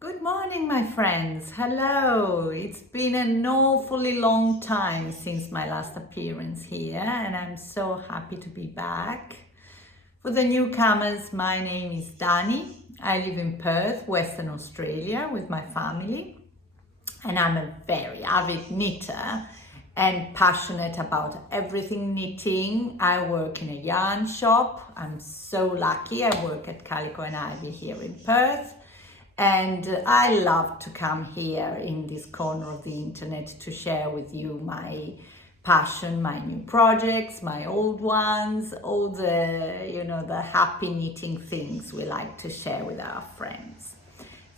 Good morning, my friends. Hello. It's been an awfully long time since my last appearance here, and I'm so happy to be back. For the newcomers, my name is Dani. I live in Perth, Western Australia, with my family, and I'm a very avid knitter and passionate about everything knitting. I work in a yarn shop. I'm so lucky. I work at Calico and Ivy here in Perth. And I love to come here in this corner of the internet to share with you my passion, my new projects, my old ones, all the happy knitting things we like to share with our friends.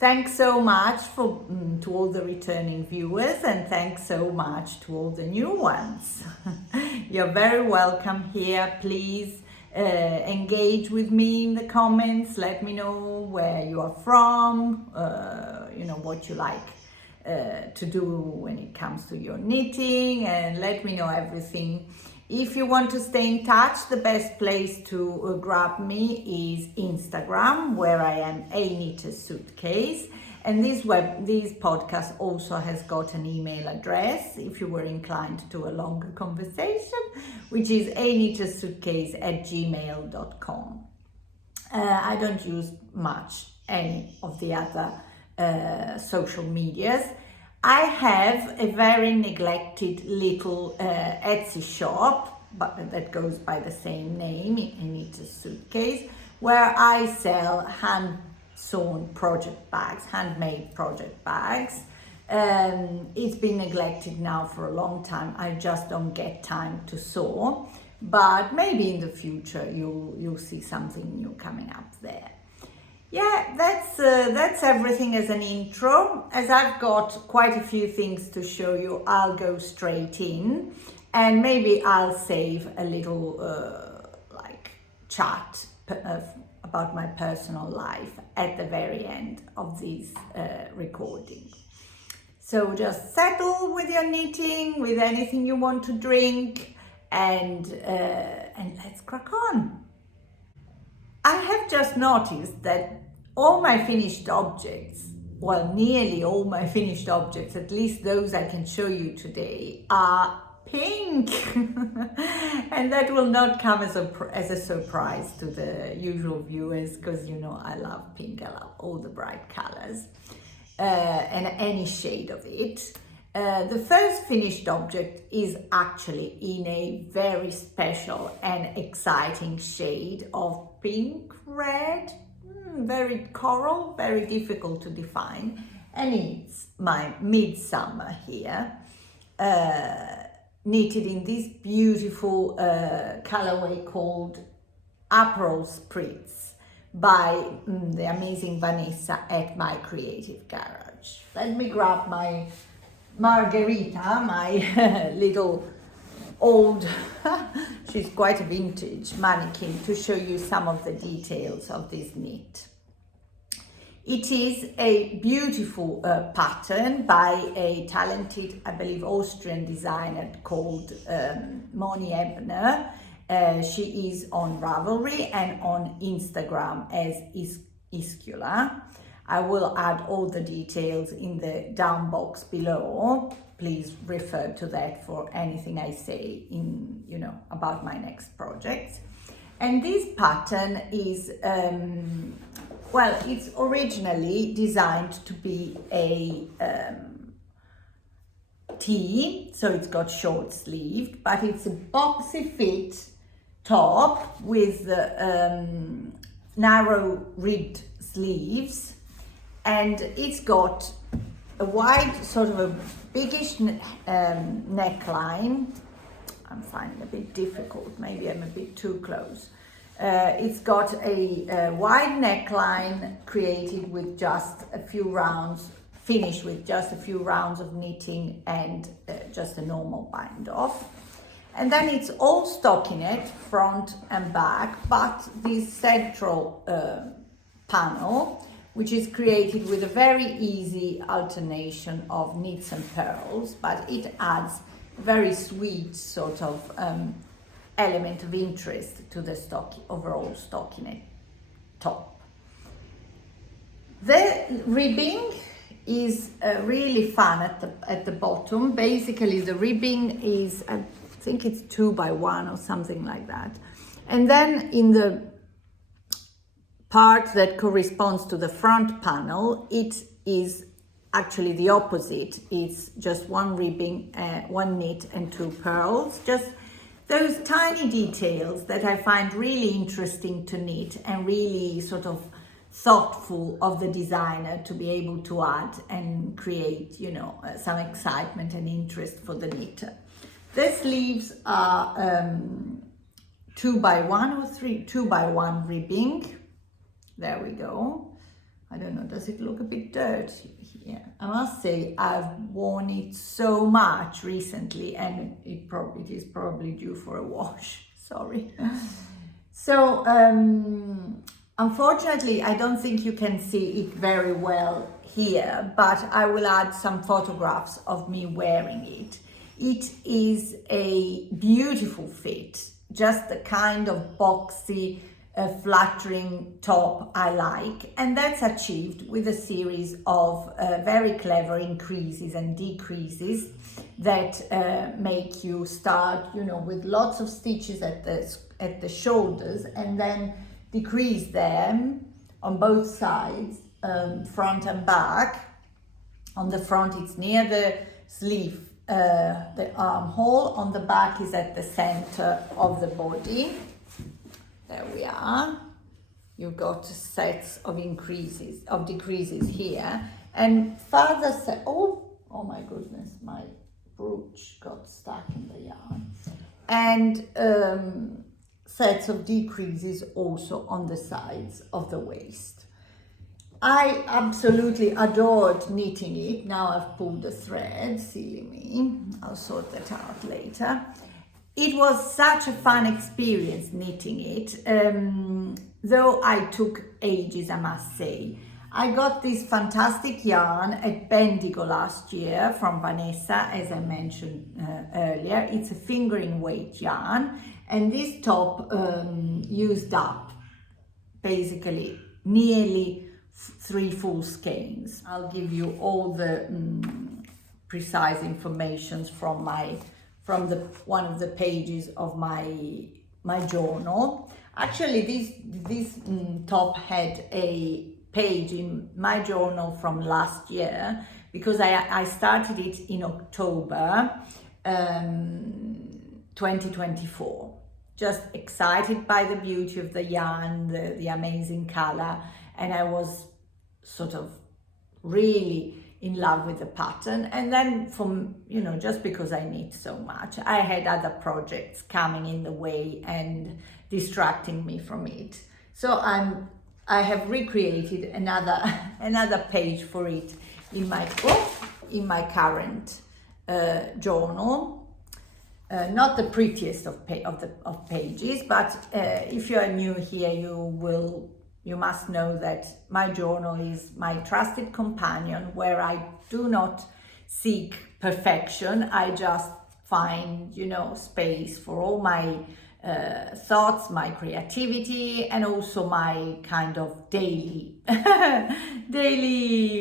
Thanks so much to all the returning viewers, and thanks so much to all the new ones. You're very welcome here. Please engage with me in the comments. Let me know where you are from, what you like to do when it comes to your knitting, and let me know everything. If you want to stay in touch, the best place to grab me is Instagram, where I am A Knitter's Suitcase. And this podcast also has got an email address if you were inclined to do a longer conversation, which is aknittersuitcase@gmail.com. I don't use much any of the other social medias. I have a very neglected little Etsy shop, but that goes by the same name, A Knitter's Suitcase, where I sell hand-sewn project bags, handmade project bags. It's been neglected now for a long time. I just don't get time to sew, but maybe in the future you'll see something new coming up there. Yeah, that's everything as an intro. As I've got quite a few things to show you, I'll go straight in, and maybe I'll save a little chat about my personal life at the very end of this recording. So just settle with your knitting, with anything you want to drink, and let's crack on. I have just noticed that all my finished objects, well, nearly all my finished objects, at least those I can show you today, are pink. And that will not come as a surprise to the usual viewers, because I love pink. I love all the bright colors and any shade of it. The first finished object is actually in a very special and exciting shade of pink red, very coral, very difficult to define, and it's my Midsummer here, knitted in this beautiful colorway called April Spritz by the amazing Vanessa at My Creative Garage. Let me grab my Margherita, my little old, she's quite a vintage mannequin, to show you some of the details of this knit. It is a beautiful pattern by a talented, I believe, Austrian designer called MOnie Ebner. She is on Ravelry and on Instagram as Iscula. I will add all the details in the down box below. Please refer to that for anything I say about my next project. And this pattern is, it's originally designed to be a tee, so it's got short sleeved, but it's a boxy fit top with narrow ribbed sleeves, and it's got a wide, sort of a biggish neckline. I'm finding it a bit difficult, maybe I'm a bit too close. It's got a wide neckline created with just a few rounds, finished with just a few rounds of knitting and just a normal bind off. And then it's all stockinette, front and back, but this central panel, which is created with a very easy alternation of knits and purls, but it adds a very sweet sort of element of interest to the overall stockinette top. The ribbing is really fun at the bottom. Basically, the ribbing is, I think it's 2x1 or something like that. And then in the part that corresponds to the front panel, it is actually the opposite. It's just one ribbing, one knit and 2 pearls. Just those tiny details that I find really interesting to knit and really sort of thoughtful of the designer to be able to add and create, you know, some excitement and interest for the knitter. The sleeves are 2x1 or 2x1 ribbing. There we go. I don't know, does it look a bit dirty here? I must say I've worn it so much recently, and it is probably due for a wash. Sorry. So unfortunately, I don't think you can see it very well here, but I will add some photographs of me wearing it. It is a beautiful fit, just the kind of boxy, flattering top I like, and that's achieved with a series of very clever increases and decreases that make you start, you know, with lots of stitches at the shoulders and then decrease them on both sides, front and back. On the front it's near the sleeve, the armhole. On the back is at the center of the body. There we are. You've got sets of increases, of decreases here, and further set. Oh my goodness, my brooch got stuck in the yarn. And sets of decreases also on the sides of the waist. I absolutely adored knitting it. Now I've pulled the thread, silly me. I'll sort that out later. It was such a fun experience knitting it, though I took ages, I must say. I got this fantastic yarn at Bendigo last year from Vanessa, as I mentioned earlier. It's a fingering weight yarn, and this top used up basically nearly 3 full skeins. I'll give you all the precise information from one of the pages of my journal. Actually, this top had a page in my journal from last year, because I started it in October 2024. Just excited by the beauty of the yarn, the amazing color, and I was sort of really in love with the pattern. And then from, you know, just because I knit so much, I had other projects coming in the way and distracting me from it. So I have recreated another page for it in my current journal. Not the prettiest of pages, but if you are new here, you must know that my journal is my trusted companion, where I do not seek perfection. I just find, you know, space for all my thoughts, my creativity, and also my kind of daily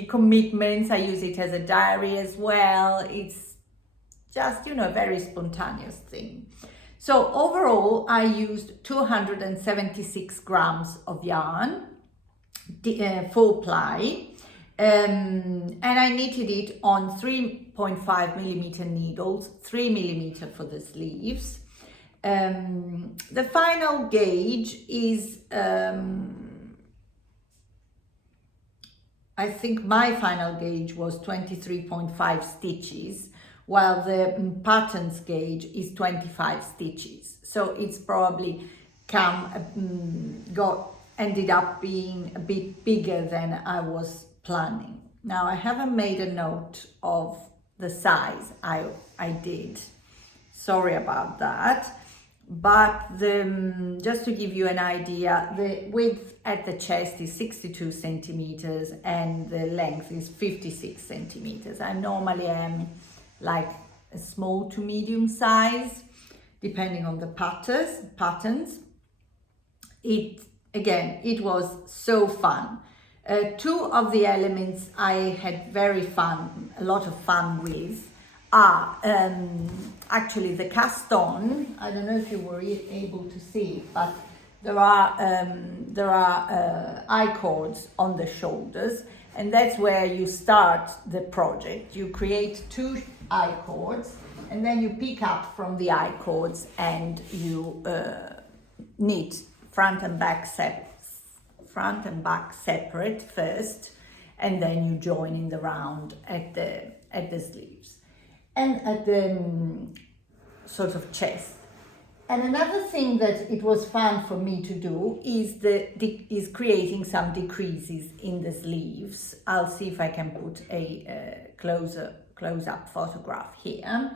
commitments. I use it as a diary as well. It's just, you know, a very spontaneous thing. So overall, I used 276 grams of yarn, 4 ply, and I knitted it on 3.5 millimeter needles, 3 millimeter for the sleeves. The final gauge is, I think my final gauge was 23.5 stitches, while the pattern's gauge is 25 stitches. So it's probably ended up being a bit bigger than I was planning. Now I haven't made a note of the size I did. Sorry about that. But just to give you an idea, the width at the chest is 62 centimeters and the length is 56 centimeters. I normally am like a small to medium size, depending on the patterns. It was so fun Two of the elements I had a lot of fun with are actually the cast on. I don't know if you were able to see it, but there are I cords on the shoulders, and that's where you start the project. You create two I cords, and then you pick up from the I cords and you knit front and back separate first, and then you join in the round at the sleeves and at the sort of chest. And another thing that it was fun for me to do is creating some decreases in the sleeves. I'll see if I can put a close-up photograph here,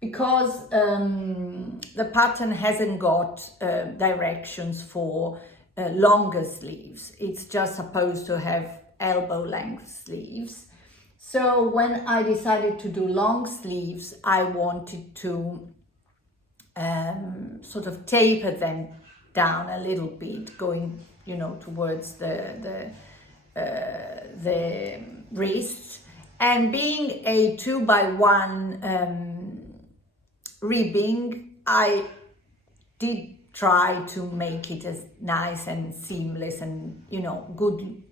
because the pattern hasn't got directions for longer sleeves. It's just supposed to have elbow length sleeves. So when I decided to do long sleeves, I wanted to sort of taper them down a little bit, going, you know, towards the wrists. And being a 2x1 ribbing, I did try to make it as nice and seamless and, you know, good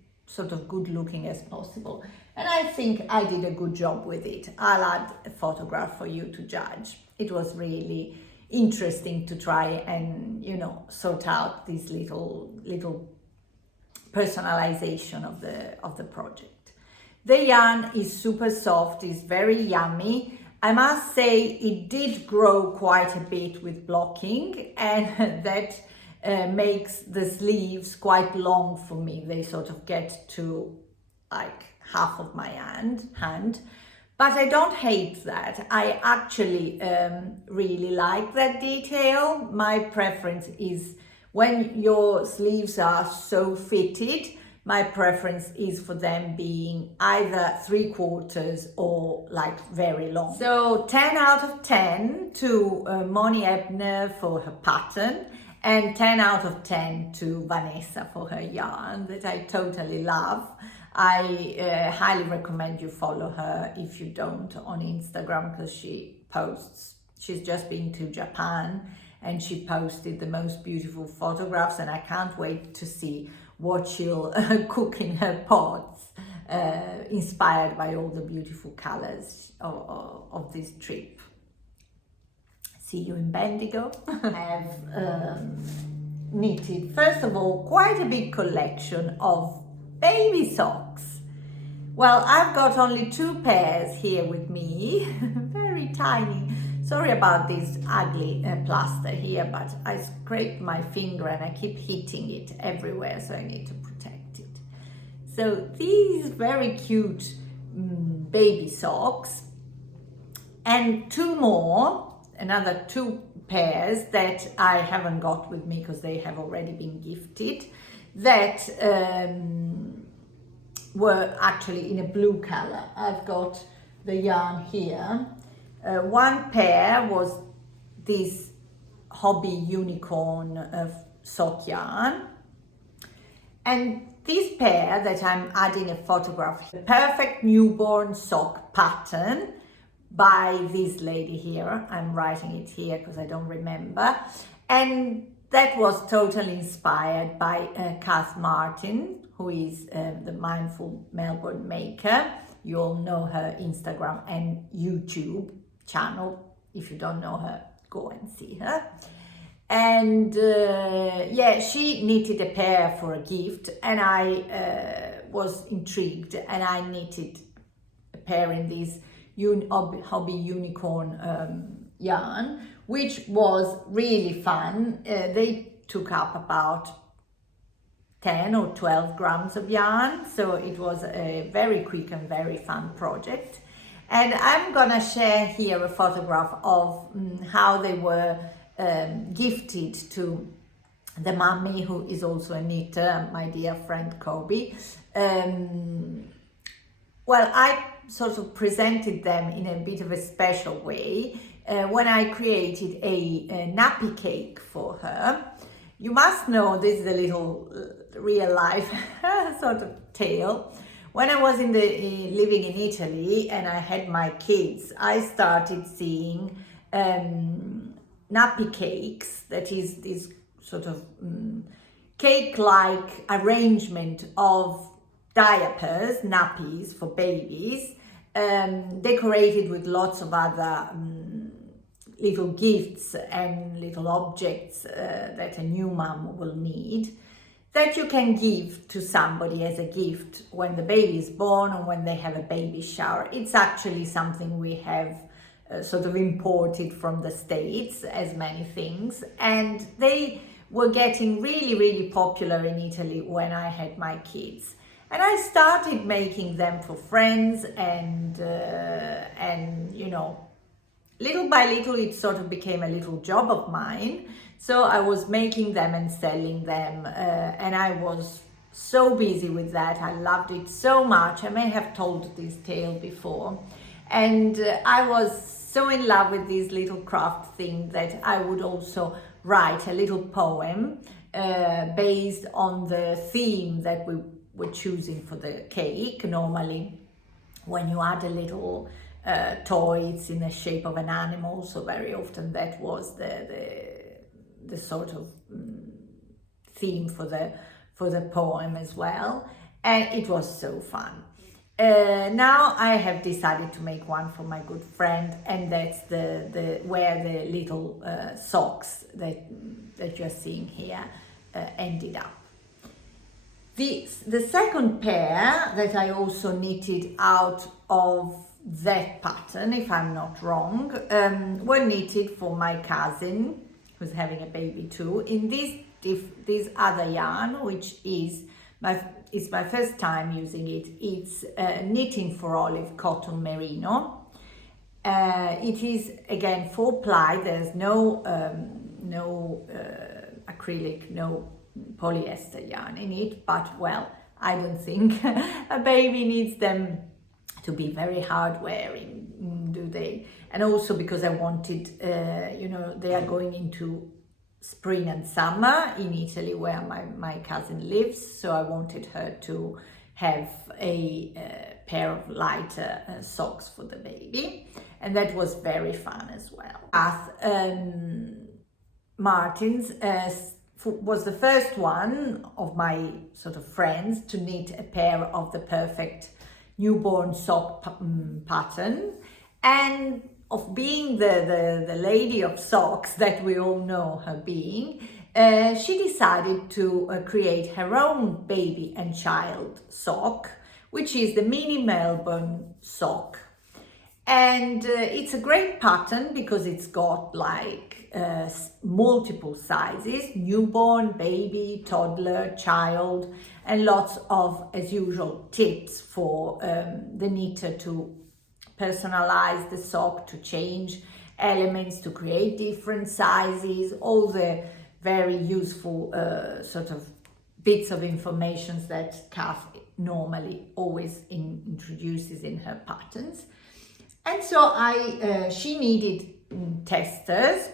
looking as possible. And I think I did a good job with it. I'll add a photograph for you to judge. It was really interesting to try and, you know, sort out this little personalization of the project. The yarn is super soft, is very yummy. I must say it did grow quite a bit with blocking, and that makes the sleeves quite long for me. They sort of get to like half of my hand. But I don't hate that. I actually really like that detail. My preference is when your sleeves are so fitted, my preference is for them being either 3/4 or like very long. So 10 out of 10 to MOnie Ebner for her pattern, and 10 out of 10 to Vanessa for her yarn that I totally love. I highly recommend you follow her if you don't on Instagram, because she's just been to Japan and she posted the most beautiful photographs, and I can't wait to see what she'll cook in her pots, inspired by all the beautiful colors of this trip. See you in Bendigo. I have knitted, first of all, quite a big collection of baby socks. Well, I've got only 2 pairs here with me, very tiny. Sorry about this ugly plaster here, but I scraped my finger and I keep hitting it everywhere, so I need to protect it. So these very cute baby socks, and 2 more, another 2 pairs that I haven't got with me because they have already been gifted, that were actually in a blue color. I've got the yarn here. One pair was this Hobby Unicorn sock yarn, and this pair that I'm adding a photograph, the Perfect Newborn Sock pattern by this lady here. I'm writing it here because I don't remember, and that was totally inspired by Kath Martin, who is the Mindful Melbourne maker. You all know her Instagram and YouTube channel. If you don't know her, go and see her. And yeah, she knitted a pair for a gift, and I was intrigued, and I knitted a pair in this Hobby Unicorn yarn, which was really fun. They took up about 10 or 12 grams of yarn, so it was a very quick and very fun project. And I'm gonna share here a photograph of how they were gifted to the mummy, who is also a knitter, my dear friend Kobe. Well, I sort of presented them in a bit of a special way when I created a nappy cake for her. You must know, this is a little real life sort of tale. When I was living in Italy and I had my kids, I started seeing nappy cakes, that is this sort of cake-like arrangement of diapers, nappies for babies, decorated with lots of other little gifts and little objects that a new mum will need, that you can give to somebody as a gift when the baby is born or when they have a baby shower. It's actually something we have sort of imported from the States, as many things, and they were getting really, really popular in Italy when I had my kids. And I started making them for friends, and you know, little by little it sort of became a little job of mine. So I was making them and selling them, and I was so busy with that. I loved it so much. I may have told this tale before. And I was so in love with this little craft thing that I would also write a little poem based on the theme that we were choosing for the cake. Normally, when you add a little toy, it's in the shape of an animal, so very often that was the sort of theme for the poem as well, and it was so fun. Now I have decided to make one for my good friend, and that's where the little socks that you're seeing here ended up. The second pair that I also knitted out of that pattern, if I'm not wrong, were knitted for my cousin who's having a baby too, in this other yarn, which is my first time using it. It's knitting for olive cotton merino. It is again 4-ply. There's no acrylic, no polyester yarn in it, but well, I don't think a baby needs them to be very hard wearing, do they? And also because I wanted, you know, they are going into spring and summer in Italy where my cousin lives, so I wanted her to have a pair of lighter socks for the baby, and that was very fun as well. Kath Martins was the first one of my sort of friends to knit a pair of the perfect newborn sock pattern, and of being the lady of socks that we all know her being, she decided to create her own baby and child sock, which is the mini Melbourne sock. And it's a great pattern because it's got like multiple sizes: newborn, baby, toddler, child, and lots of, as usual, tips for the knitter to personalize the sock, to change elements, to create different sizes, all the very useful sort of bits of information that Kath normally always introduces in her patterns. And so she needed testers,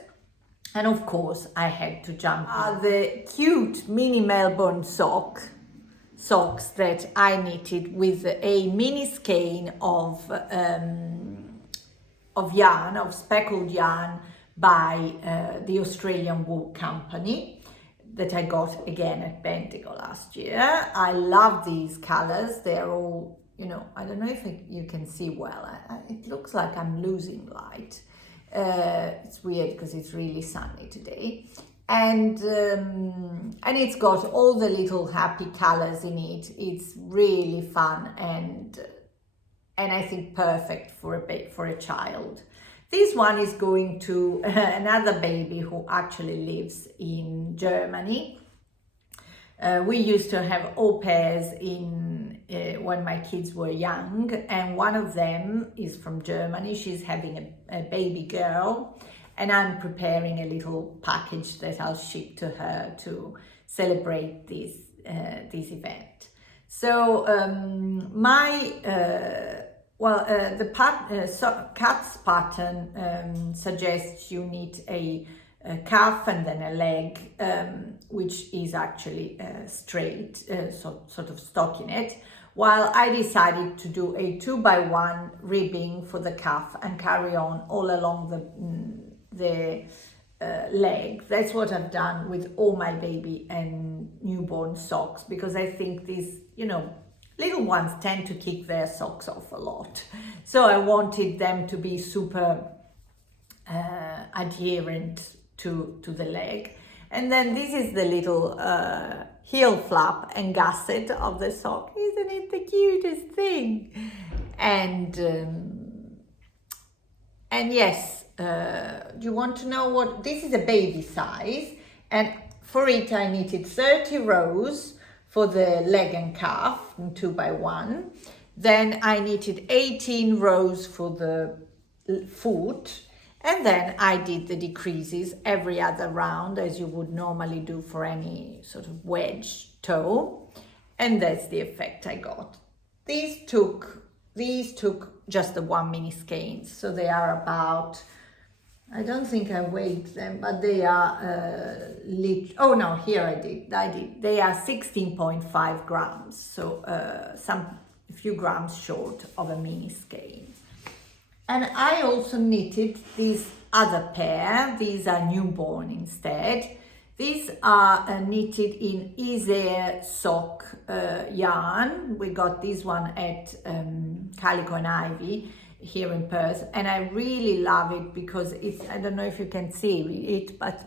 and of course I had to jump on the cute mini Melbourne socks that I knitted with a mini skein of yarn, of speckled yarn by the Australian Wool Company that I got again at Bendigo last year. I love these colors. They're all, you know, I don't know if you can see well. It looks like I'm losing light. It's weird because it's really sunny today. And it's got all the little happy colors in it. It's really fun and I think perfect for a child. This one is going to another baby who actually lives in Germany. We used to have au pairs when my kids were young, and one of them is from Germany. She's having a baby girl, and I'm preparing a little package that I'll ship to her to celebrate this event. So Kath's pattern suggests you knit a calf and then a leg, which is actually straight, sort of stockinette, while I decided to do a 2x1 ribbing for the calf and carry on all along the leg. That's what I've done with all my baby and newborn socks, because I think these, you know, little ones tend to kick their socks off a lot. So I wanted them to be super adherent to the leg. And then this is the little heel flap and gusset of the sock. Isn't it the cutest thing? And yes, do you want to know what? This is a baby size, and for it I knitted 30 rows for the leg and calf in 2x1. Then I knitted 18 rows for the foot, and then I did the decreases every other round, as you would normally do for any sort of wedge toe, and that's the effect I got. These took just the 1 mini skeins, so they are about, I don't think I weighed them, but they are oh no, here I did. They are 16.5 grams, so a few grams short of a mini skein. And I also knitted this other pair. These are newborn instead. These are knitted in Isair sock yarn. We got this one at Calico and Ivy here in Perth, and I really love it because it's, I don't know if you can see it, but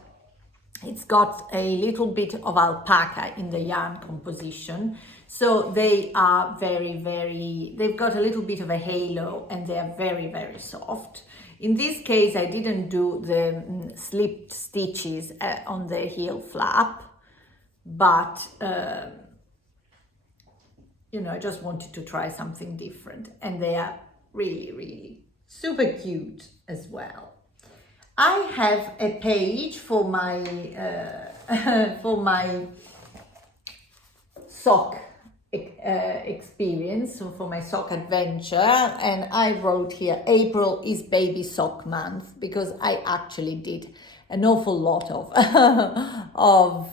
it's got a little bit of alpaca in the yarn composition. So they are they've got a little bit of a halo, and they are very, very soft. In this case, I didn't do the slipped stitches on the heel flap, but you know, I just wanted to try something different, and they are really, really super cute as well. I have a page for my sock experience, so for my sock adventure, and I wrote here April is baby sock month, because I actually did an awful lot of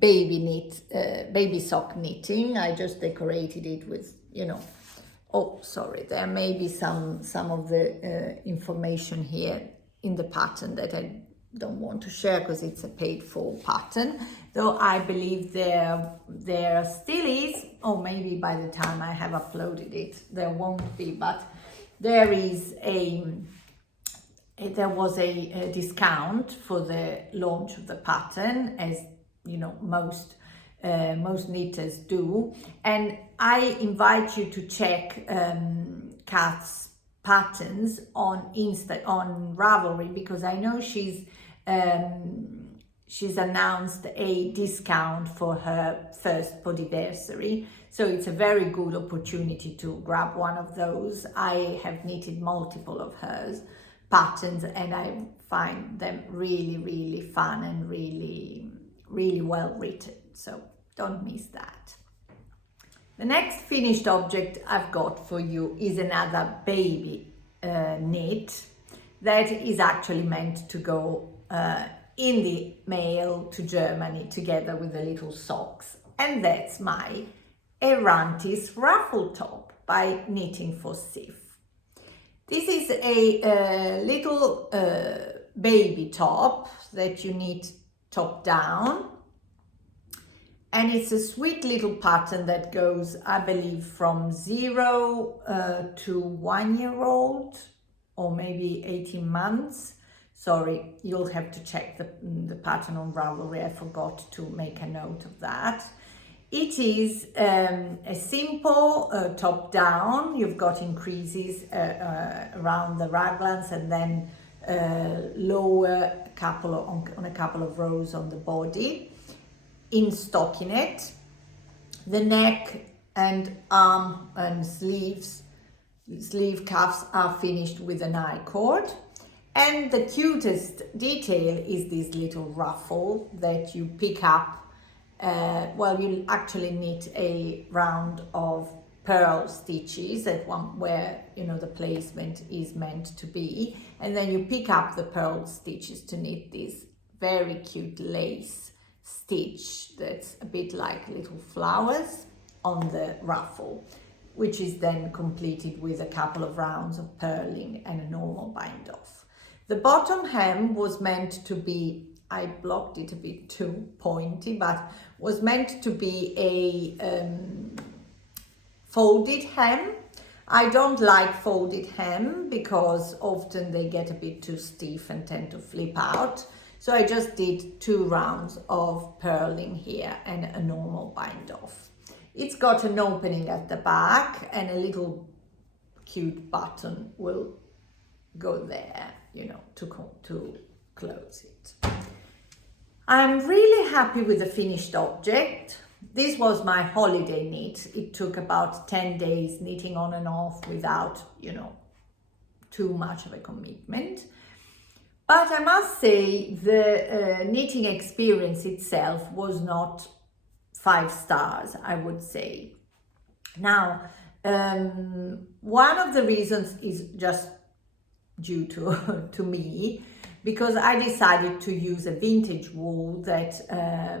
baby sock knitting. I just decorated it with, you know, oh sorry, there may be some of the information here in the pattern that I don't want to share because it's a paid for pattern, though I believe there still is, or maybe by the time I have uploaded it there won't be, but there was a discount for the launch of the pattern, as you know, most knitters do, and I invite you to check Kath's patterns on Ravelry, because I know she's announced a discount for her first podiversary, so it's a very good opportunity to grab one of those. I have knitted multiple of hers patterns, and I find them really, really fun and really, really well written, so don't miss that. The next finished object I've got for you is another baby knit that is actually meant to go in the mail to Germany together with the little socks, and that's my Erantis Ruffle top by Knitting for Sif. This is a little baby top that you knit top down, and it's a sweet little pattern that goes, I believe, from 0 to 1 year old, or maybe 18 months. Sorry, you'll have to check the pattern on Ravelry. I forgot to make a note of that. It is a simple top down. You've got increases around the raglans, and then lower on a couple of rows on the body in stockinette. The neck and arm and sleeve cuffs are finished with an I-cord, and the cutest detail is this little ruffle that you pick up. Well, you'll actually knit a round of pearl stitches at one where, you know, the placement is meant to be, and then you pick up the pearl stitches to knit this very cute lace stitch that's a bit like little flowers on the ruffle, which is then completed with a couple of rounds of purling and a normal bind off. The bottom hem was meant to be, I blocked it a bit too pointy, but was meant to be a folded hem. I don't like folded hem because often they get a bit too stiff and tend to flip out. So I just did 2 rounds of purling here and a normal bind off. It's got an opening at the back and a little cute button will go there, you know, to close it. I'm really happy with the finished object. This was my holiday knit. It took about 10 days knitting on and off without, you know, too much of a commitment. But I must say the knitting experience itself was not 5 stars, I would say. Now, one of the reasons is just due to me, because I decided to use a vintage wool that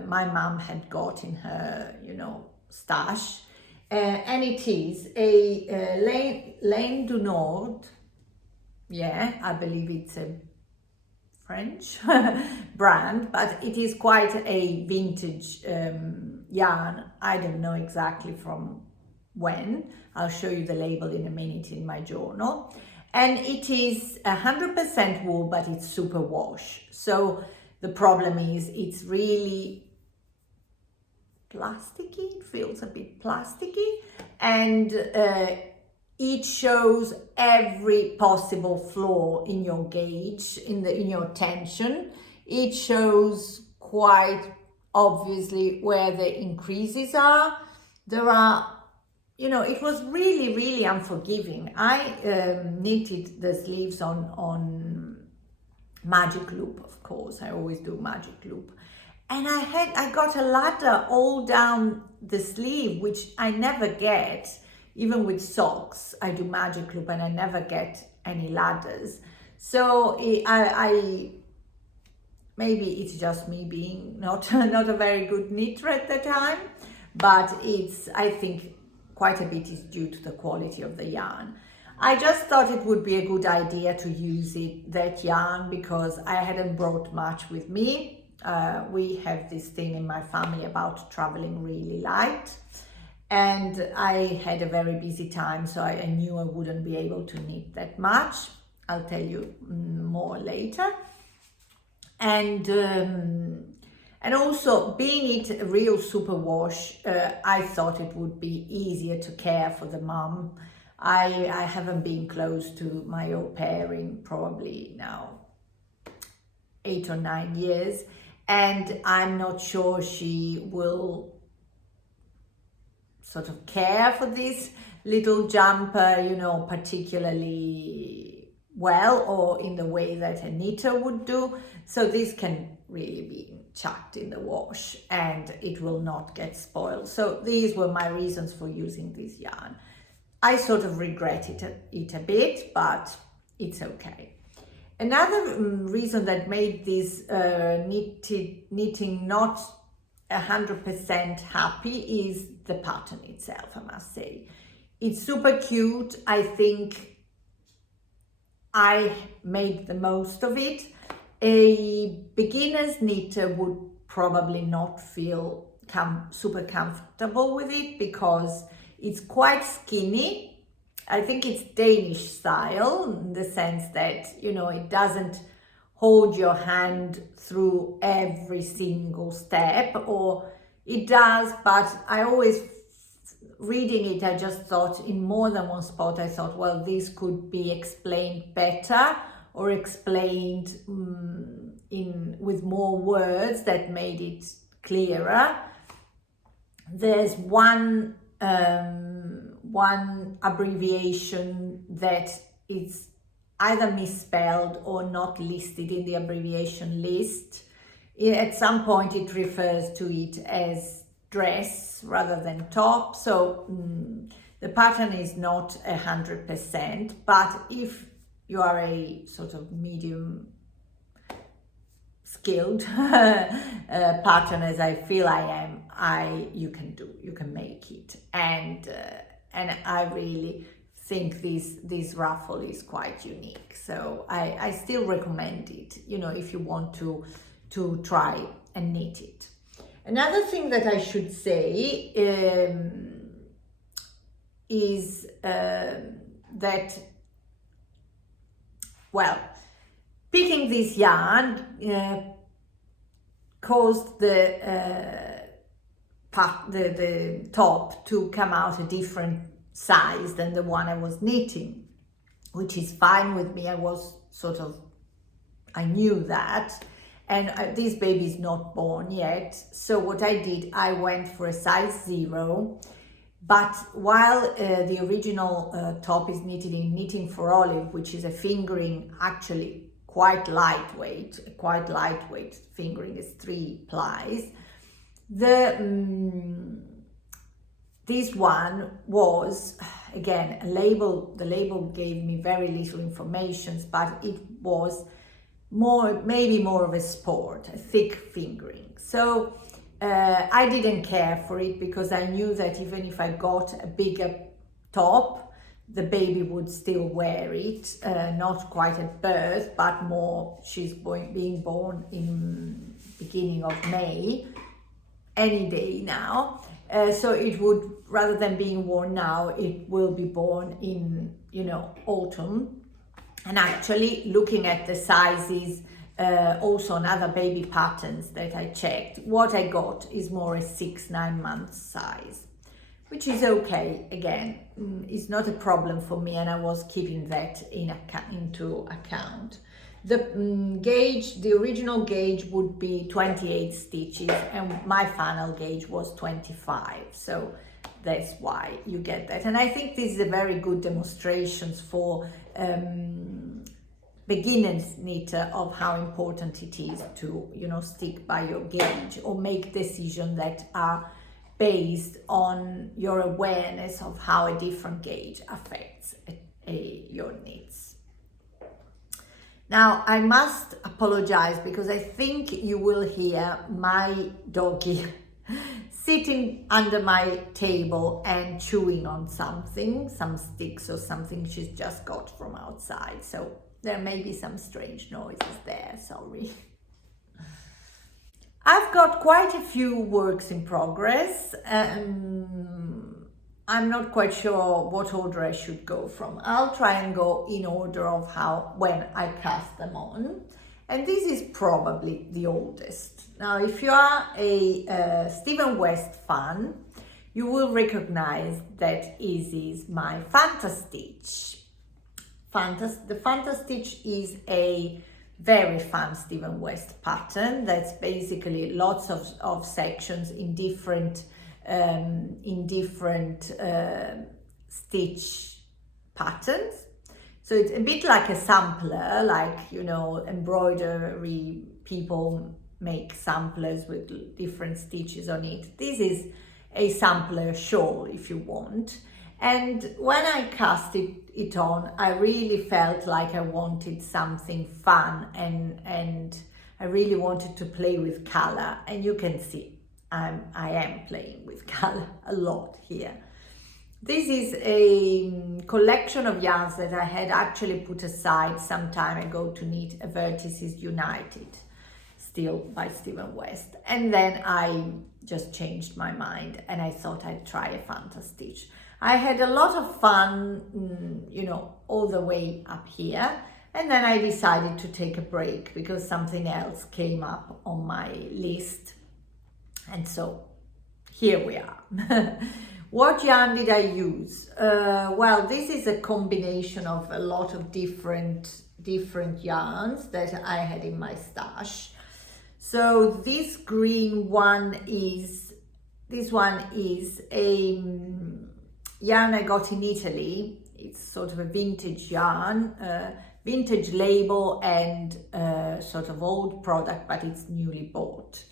my mum had got in her, you know, stash. And it is a Laine du Nord. Yeah, I believe it's a French brand, but it is quite a vintage yarn. I don't know exactly from when. I'll show you the label in a minute in my journal. And it is 100% wool, but it's super wash. So the problem is it's really plasticky. It feels a bit plasticky, and it shows every possible flaw in your gauge, in your tension. It shows quite obviously where the increases are. There are, you know, it was really, really unforgiving. I knitted the sleeves on magic loop, of course. I always do magic loop. And I got a ladder all down the sleeve, which I never get. Even with socks, I do magic loop and I never get any ladders. So I maybe it's just me being not a very good knitter at the time, but I think quite a bit is due to the quality of the yarn. I just thought it would be a good idea to use that yarn because I hadn't brought much with me. We have this thing in my family about traveling really light. And I had a very busy time, so I knew I wouldn't be able to knit that much. I'll tell you more later. And also, being it a real super wash, I thought it would be easier to care for the mum. I haven't been close to my au pair in probably now 8 or 9 years, and I'm not sure she will sort of care for this little jumper, you know, particularly well or in the way that a knitter would do. So this can really be chucked in the wash and it will not get spoiled. So these were my reasons for using this yarn. I sort of regretted it a bit, but it's okay. Another reason that made this knitting not 100% happy is the pattern itself, I must say. It's super cute. I think I made the most of it. A beginner's knitter would probably not feel super comfortable with it because it's quite skinny. I think it's Danish style in the sense that, you know, it doesn't hold your hand through every single step, or it does, but I always, reading it, I just thought in more than one spot, I thought, well, this could be explained better or explained with more words that made it clearer. There's one abbreviation that is either misspelled or not listed in the abbreviation list. At some point it refers to it as dress rather than top, so The pattern is not 100%, but if you are a sort of medium skilled pattern, as I feel I am, you can make it. And I really think this ruffle is quite unique. So I still recommend it, you know, if you want to try and knit it. Another thing that I should say is that, well, picking this yarn caused the top to come out a different size than the one I was knitting, which is fine with me. I knew that, and this baby is not born yet. So what I did, I went for a size 0. But while the original top is knitted in Knitting for Olive, which is a fingering actually quite lightweight fingering, is 3 plies. This one was, again, a label. The label gave me very little information, but it was maybe more of a sport, a thick fingering. So I didn't care for it, because I knew that even if I got a bigger top, the baby would still wear it, not quite at birth, but more, she's being born in beginning of May, any day now. So it would, rather than being worn now, it will be born in, you know, autumn. And actually, looking at the sizes, also on other baby patterns that I checked, what I got is more a 6-9 months size, which is okay. Again, it's not a problem for me, and I was keeping that into account. The gauge, the original gauge would be 28 stitches, and my final gauge was 25. So that's why you get that. And I think this is a very good demonstration for beginners knitter of how important it is to, you know, stick by your gauge or make decisions that are based on your awareness of how a different gauge affects your knits. Now, I must apologize, because I think you will hear my doggy sitting under my table and chewing on something, some sticks or something she's just got from outside. So there may be some strange noises there, sorry. I've got quite a few works in progress. I'm not quite sure what order I should go from. I'll try and go in order of when I cast them on. And this is probably the oldest. Now, if you are a Stephen West fan, you will recognize that this is my Fantastitch. The Fantastitch is a very fun Stephen West pattern. That's basically lots of sections in different stitch patterns. So it's a bit like a sampler, like, you know, embroidery people make samplers with different stitches on it. This is a sampler shawl, if you want. And when I cast it on, I really felt like I wanted something fun, and I really wanted to play with color. And you can see I am playing with color a lot here. This is a collection of yarns that I had actually put aside some time ago to knit a Vertices United, still by Stephen West. And then I just changed my mind and I thought I'd try a Fantastitch. I had a lot of fun, you know, all the way up here. And then I decided to take a break because something else came up on my list. And so here we are. What yarn did I use? Well, this is a combination of a lot of different yarns that I had in my stash. So this green one is, a yarn I got in Italy. It's sort of a vintage yarn, vintage label and sort of old product, but it's newly bought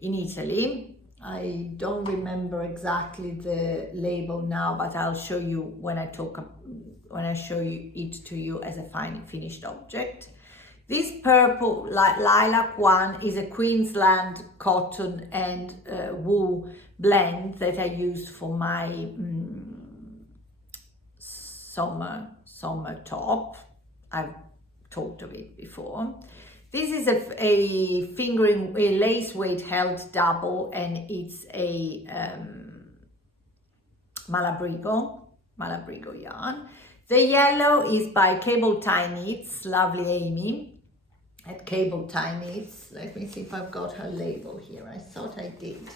in Italy. I don't remember exactly the label now, but I'll show you when I show you it to you as a finished object. This purple lilac one is a Queensland cotton and wool blend that I used for my summer top. I've talked of it before. This is a lace weight held double, and it's a Malabrigo yarn. The yellow is by Cable Tie Knits, lovely Amy at Cable Tie Knits. Let me see if I've got her label here. I thought I did.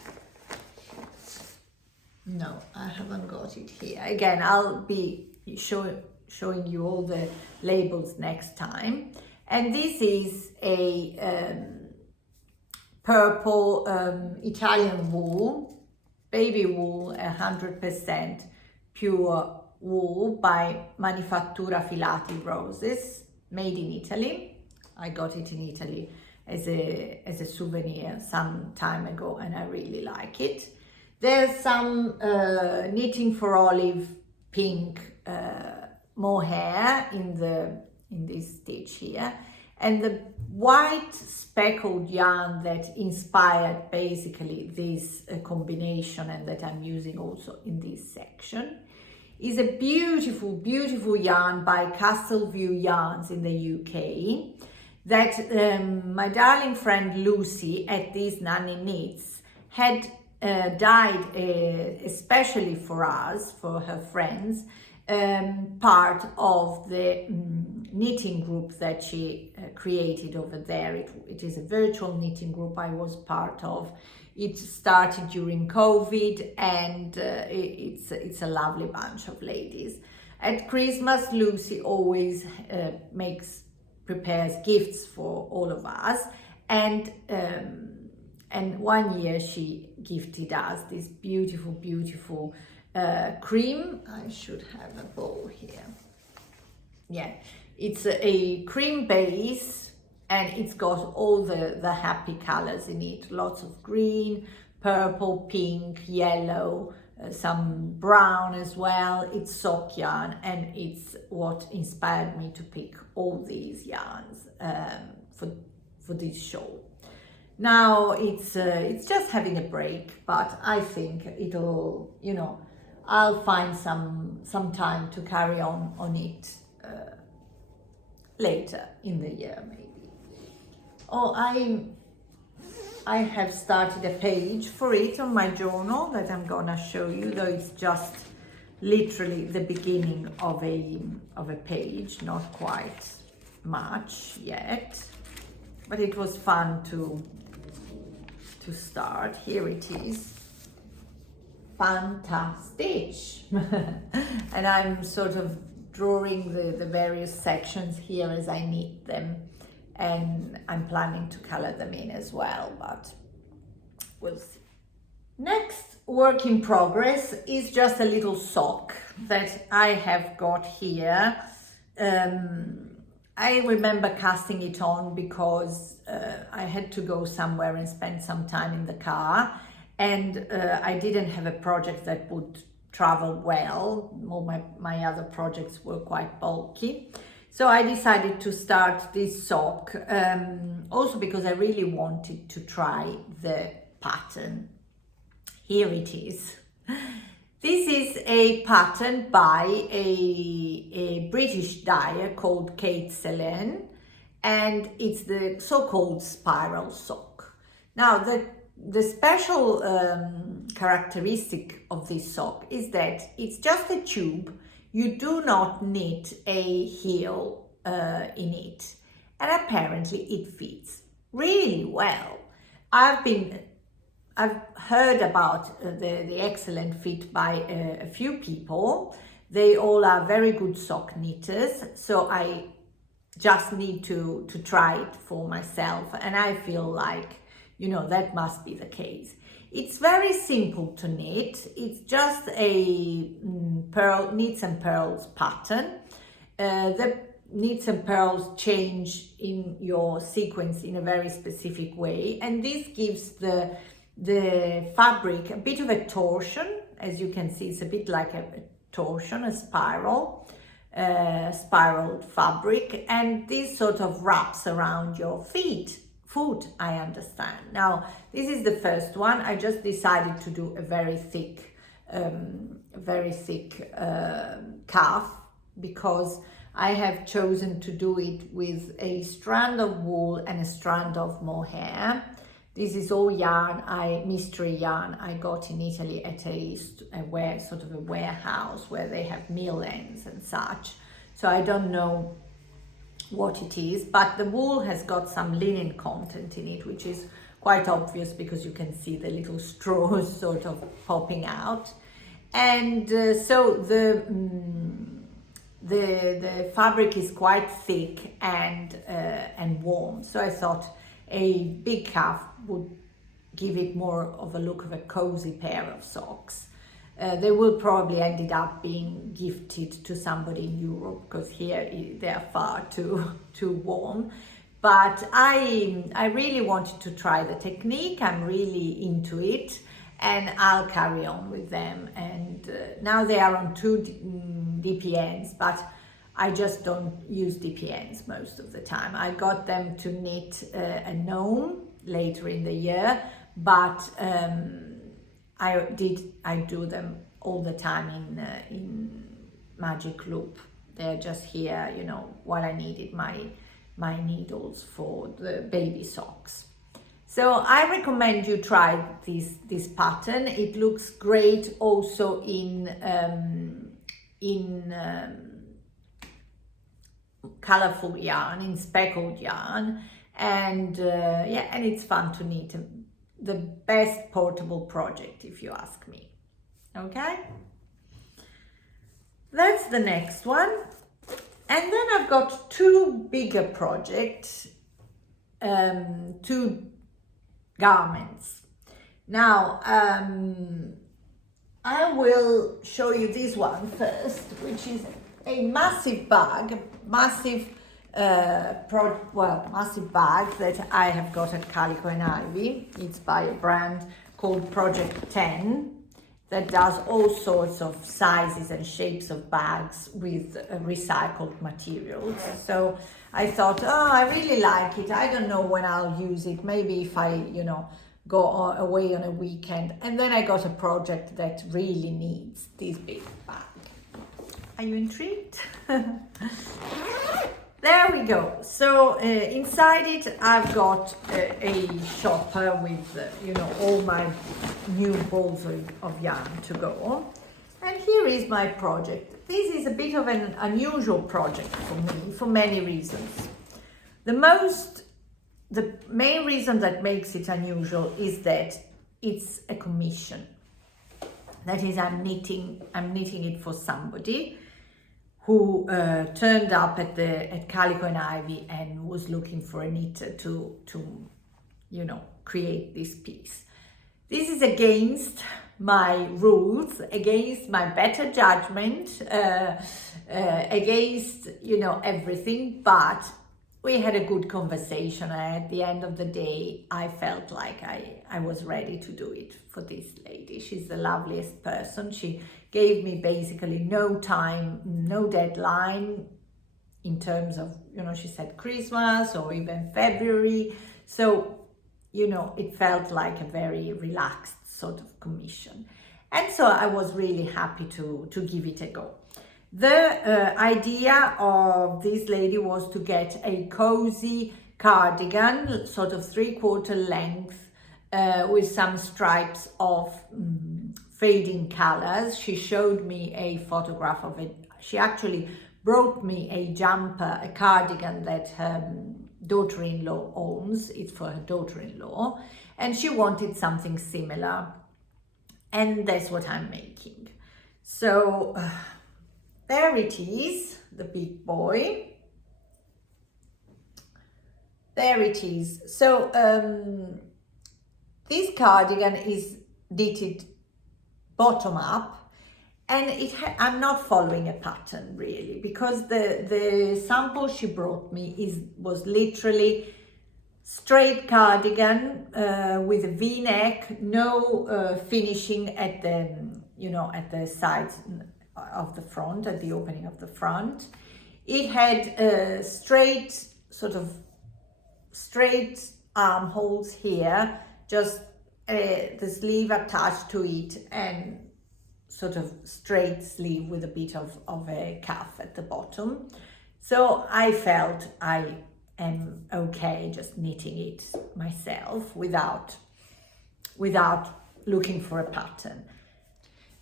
No, I haven't got it here. Again, I'll be showing you all the labels next time. And this is a purple Italian wool, baby wool, 100% pure wool by Manifattura Filati Roses, made in Italy. I got it in Italy as a souvenir some time ago, and I really like it. There's some knitting for olive pink mohair in this stitch here, and the white speckled yarn that inspired basically this combination, and that I'm using also in this section, is a beautiful yarn by Castleview Yarns in the UK that my darling friend Lucy at These Nanny Knits had dyed especially for us, for her friends, part of the knitting group that she created over there. It is a virtual knitting group I was part of. It started during COVID, and it's a lovely bunch of ladies. At Christmas, Lucy always prepares gifts for all of us, and one year she gifted us this beautiful cream. I should have a bowl here. Yeah, it's a cream base, and it's got all the happy colors in it. Lots of green, purple, pink, yellow, some brown as well. It's sock yarn, and it's what inspired me to pick all these yarns for this show. Now it's just having a break, but I think it'll, I'll find some time to carry on it later in the year, maybe. Oh, I have started a page for it on my journal that I'm gonna show you, though it's just literally the beginning of a page, not quite much yet, but it was fun to start. Here it is, Fantastitch. And I'm sort of drawing the various sections here as I knit them, and I'm planning to color them in as well, but we'll see. Next work in progress is just a little sock that I have got here. I remember casting it on because I had to go somewhere and spend some time in the car, and I didn't have a project that would travel well. All my other projects were quite bulky. So I decided to start this sock, also because I really wanted to try the pattern. Here it is. This is a pattern by a British dyer called Selene, and it's the so-called spiral sock. Now, the special characteristic of this sock is that it's just a tube. You do not knit a heel in it, and apparently it fits really well. I've heard about the excellent fit by a few people. They all are very good sock knitters, so I just need to try it for myself, and I feel like, that must be the case. It's very simple to knit. It's just a knits and purls pattern. The knits and purls change in your sequence in a very specific way, and this gives the the fabric, a bit of a torsion. As you can see, it's a bit like a torsion, a spiral, spiraled fabric, and this sort of wraps around your foot, I understand. Now, this is the first one. I just decided to do a very thick calf, because I have chosen to do it with a strand of wool and a strand of mohair. This is all yarn, mystery yarn I got in Italy at a sort of a warehouse where they have mill ends and such. So I don't know what it is, but the wool has got some linen content in it, which is quite obvious because you can see the little straws sort of popping out. And so the fabric is quite thick and warm. So I thought a big calf would give it more of a look of a cozy pair of socks. They will probably ended up being gifted to somebody in Europe, because here they are far too warm. But I really wanted to try the technique. I'm really into it, and I'll carry on with them. And now they are on 2 DPNs, but I just don't use DPNs most of the time. I got them to knit a gnome later in the year, but I do them all the time in Magic Loop. They're just here, you know, while I needed my needles for the baby socks. So I recommend you try this pattern. It looks great also in colorful yarn, in speckled yarn, and yeah, and it's fun to knit. The best portable project, if you ask me. Okay, that's the next one. And then I've got 2 bigger projects, 2 garments. Now I will show you this one first, which is a massive bag, massive bag that I have got at Calico and Ivy. It's by a brand called Project 10 that does all sorts of sizes and shapes of bags with recycled materials. So I thought, oh, I really like it. I don't know when I'll use it. Maybe if I, you know, go away on a weekend. And then I got a project that really needs this big bag. Are you intrigued? There we go. So inside it, I've got a shopper with, you know, all my new balls of yarn to go. And here is my project. This is a bit of an unusual project for me for many reasons. The main reason that makes it unusual is that it's a commission. That is, I'm knitting it for somebody who turned up at Calico and Ivy and was looking for a knitter to you know, create this piece. This is against my rules, against my better judgment, against, you know, everything, but we had a good conversation, and at the end of the day, I felt like I was ready to do it for this lady. She's the loveliest person. She gave me basically no time, no deadline in terms of, you know, she said Christmas or even February. So, you know, it felt like a very relaxed sort of commission. And so I was really happy to give it a go. The idea of this lady was to get a cozy cardigan, sort of 3/4 length, with some stripes of fading colors. She showed me a photograph of it. She actually brought me a jumper, a cardigan that her daughter-in-law owns. It's for her daughter-in-law, and she wanted something similar, and that's what I'm making. So there it is, the big boy. There it is. So this cardigan is knitted bottom up, and I'm not following a pattern really, because the sample she brought me was literally straight cardigan with a v-neck, no finishing at the, you know, at the sides of the front, at the opening of the front. It had straight, sort of straight armholes here, just the sleeve attached to it, and sort of straight sleeve with a bit of a cuff at the bottom. So I felt I am okay just knitting it myself without looking for a pattern.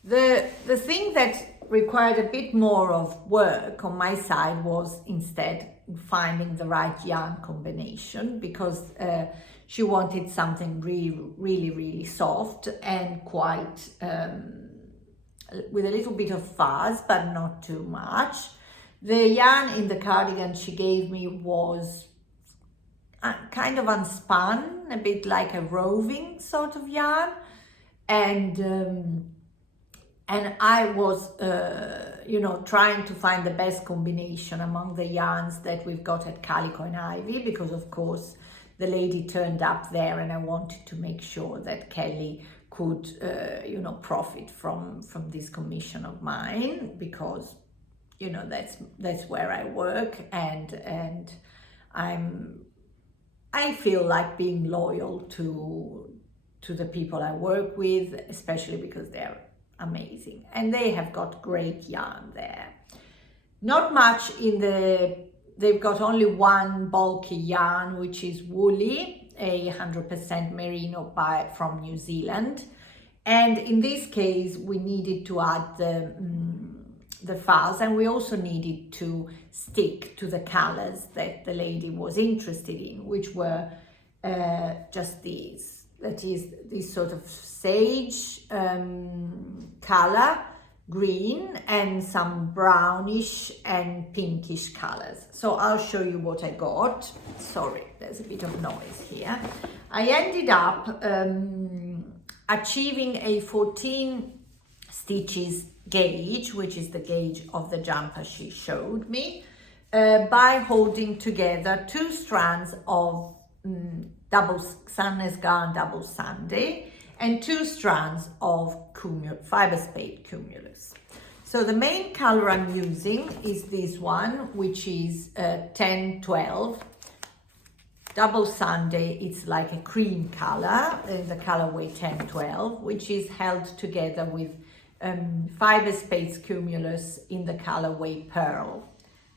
The thing that required a bit more of work on my side was instead finding the right yarn combination, because she wanted something really soft and quite with a little bit of fuzz, but not too much. The yarn in the cardigan she gave me was kind of unspun, a bit like a roving sort of yarn, and I was, you know, trying to find the best combination among the yarns that we've got at Calico and Ivy, because of course the lady turned up there and I wanted to make sure that Kelly could, you know, profit from this commission of mine, because, you know, that's where I work, and I feel like being loyal to the people I work with, especially because they're amazing and they have got great yarn there. Not much they've got only one bulky yarn, which is woolly, 100% merino from New Zealand, and in this case we needed to add the fuzz, and we also needed to stick to the colors that the lady was interested in, which were just these. That is this sort of sage color, green, and some brownish and pinkish colors. So I'll show you what I got. Sorry, there's a bit of noise here. I ended up achieving a 14 stitches gauge, which is the gauge of the jumper she showed me, by holding together 2 strands of double Sannesgarn double Sunday and 2 strands of fiber spade cumulus. So the main color I'm using is this one, which is 10-12 double Sunday. It's like a cream color in the colorway 10-12, which is held together with fiber spades cumulus in the colorway Pearl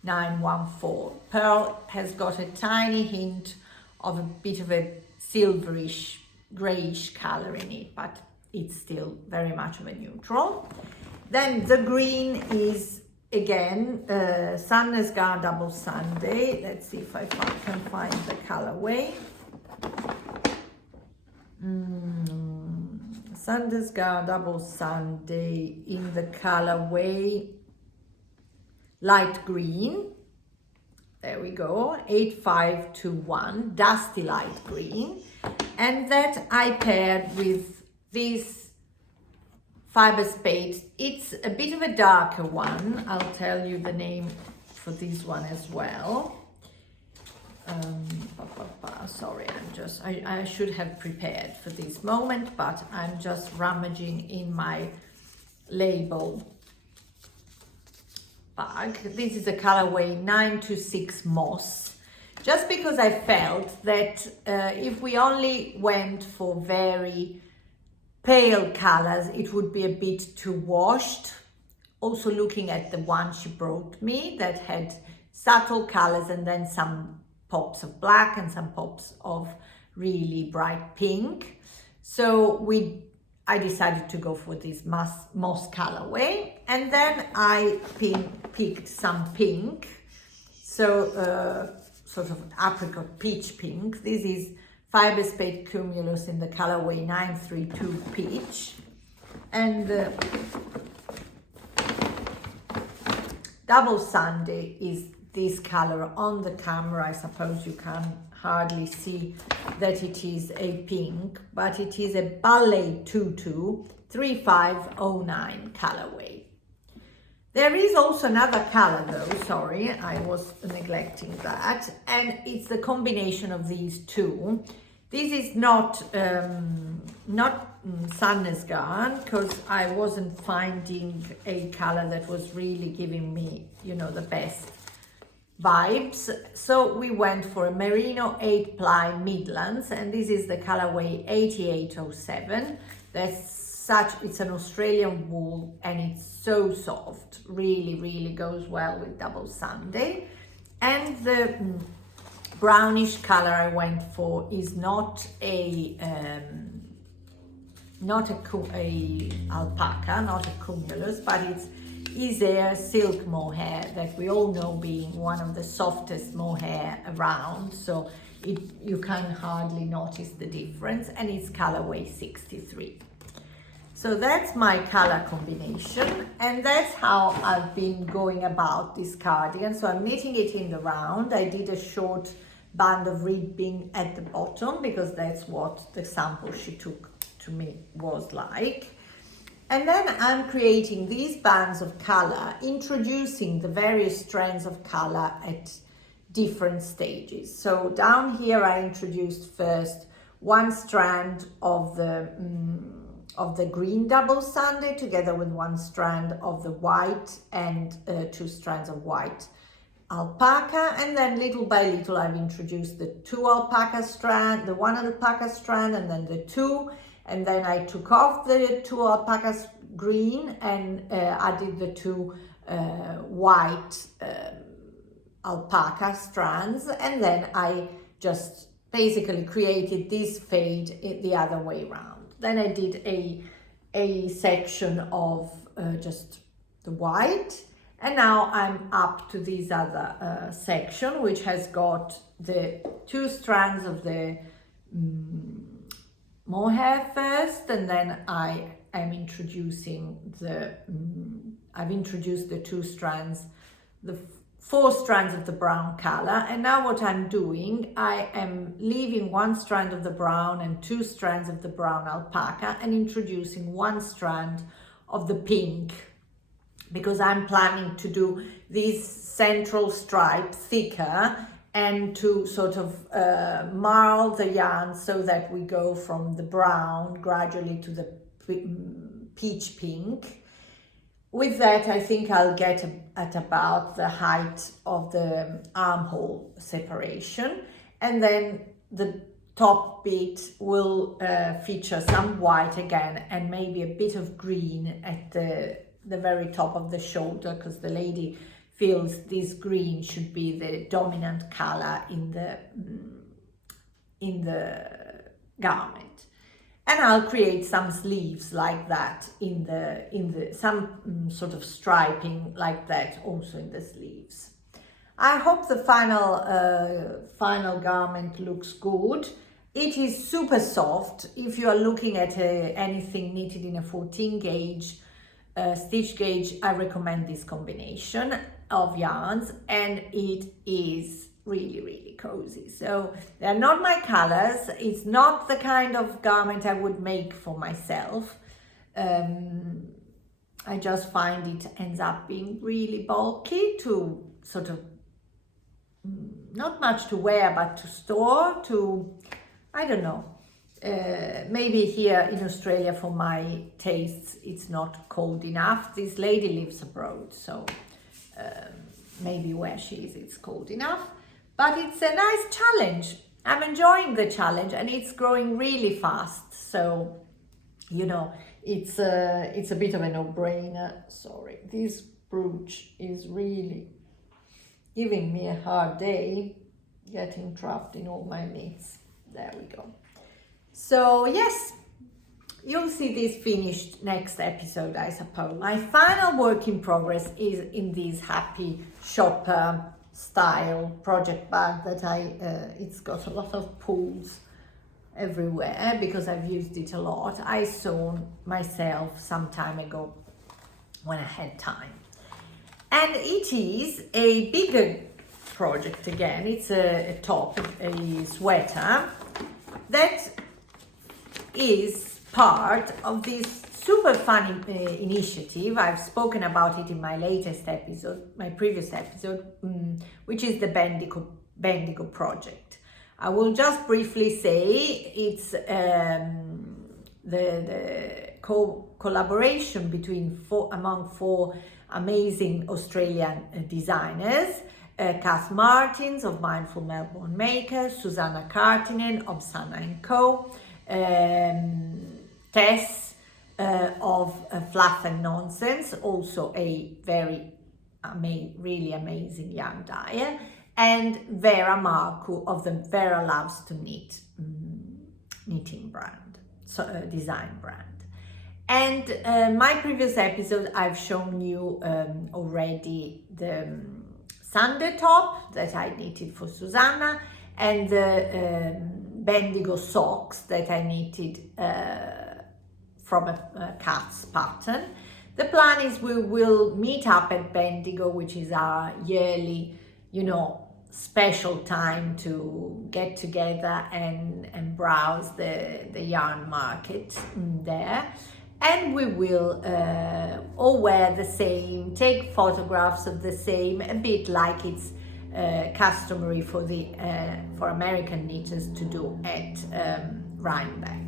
914. Pearl has got a tiny hint of a bit of a silverish grayish color in it, but it's still very much of a neutral. Then the green is again Sannesgarn double Sunday. Let's see if I can find the colorway. Sannesgarn double Sunday in the colorway light green. There we go, 8521, dusty light green. And that I paired with this fiber spade. It's a bit of a darker one. I'll tell you the name for this one as well. Sorry, I should have prepared for this moment, but I'm just rummaging in my label bag. This is a colorway 926 moss, just because I felt that if we only went for very pale colors, it would be a bit too washed. Also looking at the one she brought me that had subtle colors and then some pops of black and some pops of really bright pink. So I decided to go for this moss colorway, and then I picked some pink, so sort of apricot peach pink. This is fiber spade cumulus in the colorway 932 peach, and double Sunday is this color. On the camera I suppose you can hardly see that it is a pink, but it is a ballet tutu 3509 colorway. There is also another color though, sorry, I was neglecting that, and it's the combination of these two. This is not Sadness Garn, because I wasn't finding a color that was really giving me, you know, the best vibes. So we went for a Merino 8 ply Midlands, and this is the colorway 8807. It's an Australian wool, and it's so soft, really goes well with double Sunday. And the brownish color I went for is not a alpaca, not a cumulus, but is a silk mohair that we all know being one of the softest mohair around, so you can hardly notice the difference, and it's colorway 63. So that's my color combination, and that's how I've been going about this cardigan. So I'm knitting it in the round. I did a short band of ribbing at the bottom because that's what the sample she took to me was like. And then I'm creating these bands of color, introducing the various strands of color at different stages. So down here I introduced first one strand of the green double Sunday together with one strand of the white and 2 strands of white alpaca, and then little by little I've introduced the 2 alpaca strand, the 1 alpaca strand, and then the 2, and then I took off the 2 alpaca green and added the 2 white alpaca strands, and then I just basically created this fade the other way around. Then I did a section of just the white, and now I'm up to this other section, which has got the 2 strands of the mohair first, and then I am introducing I've introduced the 2 strands, the 4 strands of the brown color. And now what I'm doing, I am leaving 1 strand of the brown and 2 strands of the brown alpaca and introducing 1 strand of the pink, because I'm planning to do this central stripe thicker and to sort of marl the yarn so that we go from the brown gradually to the peach pink. With that, I think I'll get at about the height of the armhole separation, and then the top bit will feature some white again and maybe a bit of green at the very top of the shoulder, because the lady feels this green should be the dominant color in the garment. And I'll create some sleeves like that in the some sort of striping like that also in the sleeves. I hope the final garment looks good. It is super soft. If you are looking at anything knitted in a 14 gauge stitch gauge, I recommend this combination of yarns, and it is really cozy. So they're not my colors. It's not the kind of garment I would make for myself. I just find it ends up being really bulky to sort of not much to wear, but to store, to, I don't know, maybe here in Australia for my tastes it's not cold enough. This lady lives abroad, so maybe where she is it's cold enough. But it's a nice challenge. I'm enjoying the challenge, and it's growing really fast. So, you know, it's a bit of a no-brainer. Sorry, this brooch is really giving me a hard day, getting trapped in all my knits. There we go. So yes, you'll see this finished next episode, I suppose. My final work in progress is in this Happy Shopper style project bag that it's got a lot of pulls everywhere because I've used it a lot. I sewn myself some time ago when I had time, and it is a bigger project again. It's a top, a sweater that is part of this super fun initiative. I've spoken about it in my latest episode, my previous episode, which is the Bendigo Project. I will just briefly say it's the collaboration among four amazing Australian designers, Kath Martins of Mindful Melbourne Makers, Susanna Kartinen of DanyUK, Tess of Fluff and Nonsense, also a very really amazing young dyer, and Vera Marcu of the Vera Loves to Knit knitting brand, design brand. And my previous episode, I've shown you already the Sunday top that I knitted for Susanna, and the Bendigo socks that I knitted from a Kath's pattern. The plan is we will meet up at Bendigo, which is our yearly, special time to get together and browse the yarn market there. And we will all wear the same, take photographs of the same, a bit like it's customary for American knitters to do at Rhinebeck.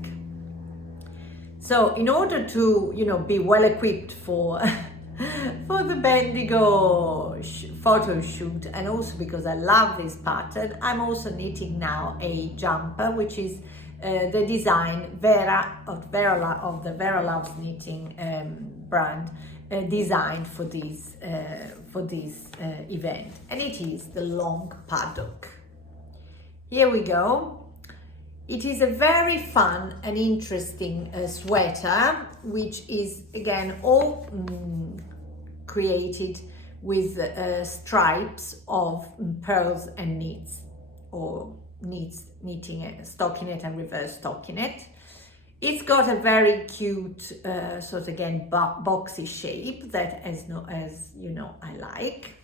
So in order to be well equipped for the Bendigo photo shoot, and also because I love this pattern, I'm also knitting now a jumper, which is the design Vera of the Vera Loves Knitting brand designed for this event, and it is the long Paddock. Here we go. It is a very fun and interesting sweater, which is again all created with stripes of pearls and knits, or knitting stockinette and reverse stockinette. It's got a very cute sort of again boxy shape that as you know I like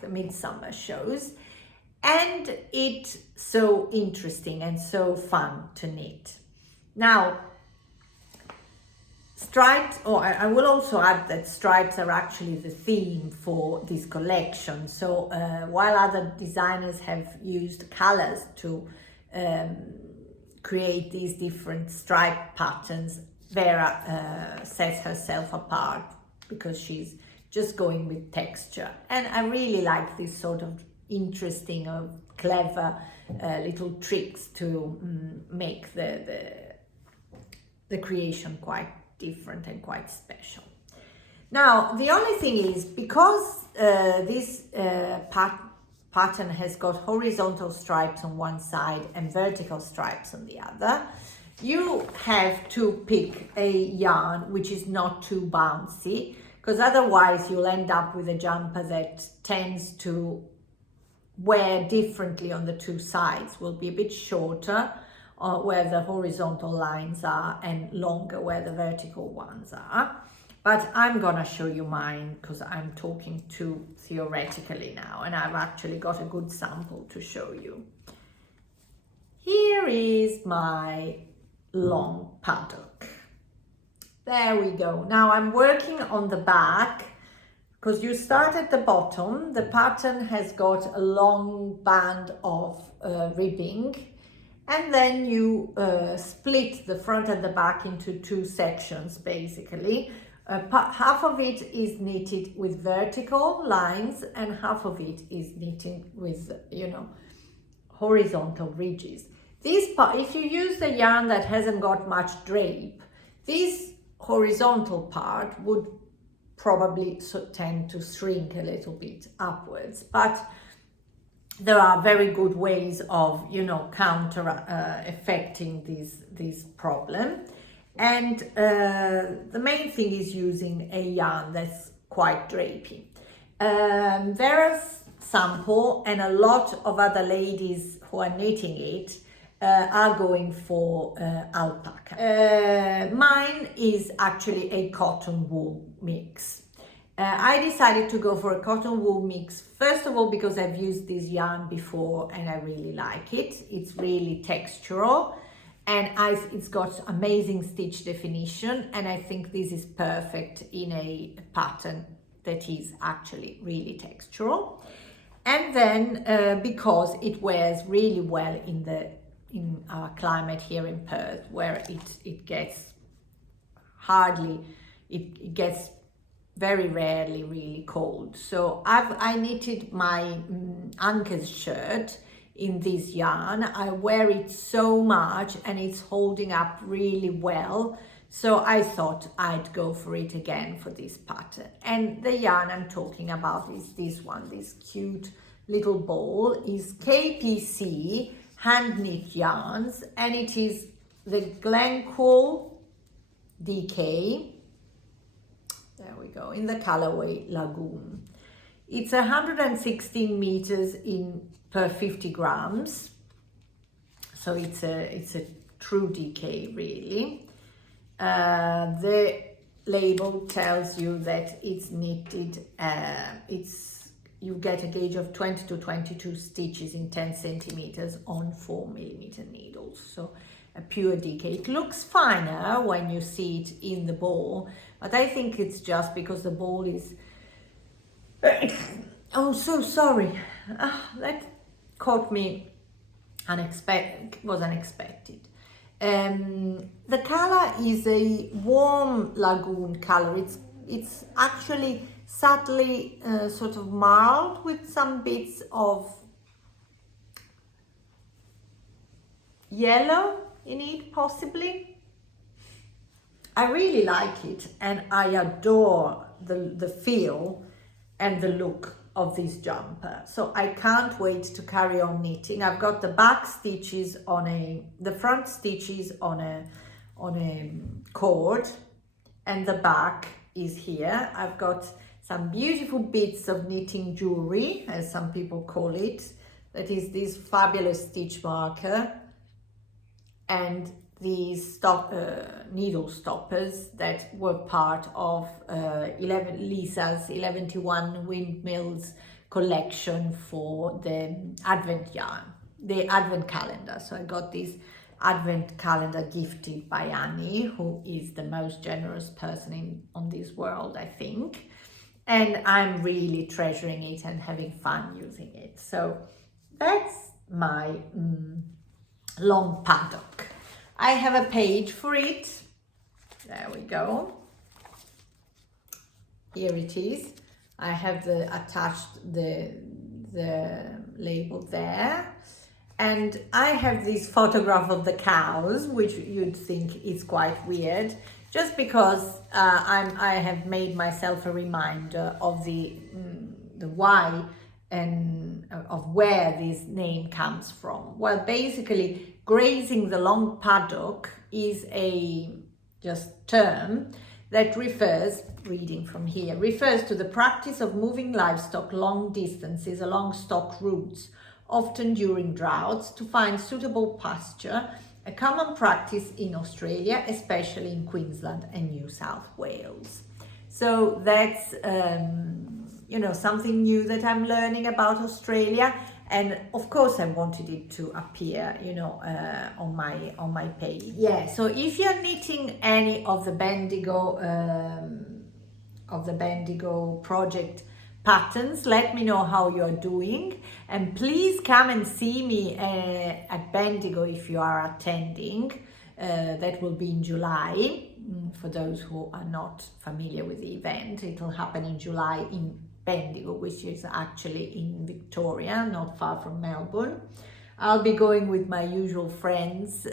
the Midsummer shows, and it's so interesting and so fun to knit. Now, stripes, I will also add that stripes are actually the theme for this collection. So while other designers have used colors to create these different stripe patterns, Vera sets herself apart because she's just going with texture. And I really like this sort of interesting or clever little tricks to make the creation quite different and quite special. Now, the only thing is, because this pattern has got horizontal stripes on one side and vertical stripes on the other, you have to pick a yarn which is not too bouncy, because otherwise you'll end up with a jumper that tends to wear differently on the two sides. Will be a bit shorter where the horizontal lines are and longer where the vertical ones are. But I'm gonna show you mine because I'm talking too theoretically now, and I've actually got a good sample to show you. Here is my long Paddock. There we go. Now I'm working on the back, because you start at the bottom. The pattern has got a long band of ribbing, and then you split the front and the back into two sections basically. Half of it is knitted with vertical lines and half of it is knitted with horizontal ridges. This part, if you use the yarn that hasn't got much drape, this horizontal part would probably tend to shrink a little bit upwards, but there are very good ways of counter affecting this problem. And the main thing is using a yarn that's quite drapey. Vera's sample and a lot of other ladies who are knitting it are going for alpaca. Mine is actually a cotton wool mix. I decided to go for a cotton wool mix, first of all because I've used this yarn before and I really like it. It's really textural, and it's got amazing stitch definition, and I think this is perfect in a pattern that is actually really textural. And then because it wears really well in our climate here in Perth, where it gets it gets very rarely really cold. So I knitted my Anka's shirt in this yarn. I wear it so much and it's holding up really well. So I thought I'd go for it again for this pattern. And the yarn I'm talking about is this one, this cute little ball, is KPC hand knit yarns, and it is the Glencoe DK. There we go, in the colorway Lagoon. It's 116 meters per 50 grams. So it's a true DK really. The label tells you that it's knitted, you get a gauge of 20 to 22 stitches in 10 centimeters on 4mm needles. So a pure DK. It looks finer when you see it in the ball, but I think it's just because the ball is oh, so sorry. That caught me was unexpected. The color is a warm lagoon color. It's actually subtly sort of marled with some bits of yellow in it, possibly. I really like it, and I adore the feel and the look of this jumper. So I can't wait to carry on knitting. I've got the back stitches the front stitches on a cord, and the back is here. I've got some beautiful bits of knitting jewelry, as some people call it. That is this fabulous stitch marker and these needle stoppers that were part of Lisa's 11-1 Windmills collection for the Advent yarn, the Advent calendar. So I got this Advent calendar gifted by Annie, who is the most generous person on this world, I think. And I'm really treasuring it and having fun using it. So that's my long paddock. I have a page for it. There we go. Here it is. I have attached the label there. And I have this photograph of the cows, which you'd think is quite weird, just because I have made myself a reminder of the why and of where this name comes from. Well, basically, grazing the long paddock is a term that refers to the practice of moving livestock long distances along stock routes, often during droughts, to find suitable pasture, a common practice in Australia, especially in Queensland and New South Wales. So that's something new that I'm learning about Australia, and of course I wanted it to appear on my page. Yeah, so if you're knitting any of the Bendigo Project patterns, let me know how you're doing, and please come and see me at Bendigo if you are attending. That will be in July. For those who are not familiar with the event, it will happen in July in Bendigo, which is actually in Victoria, not far from Melbourne. I'll be going with my usual friends.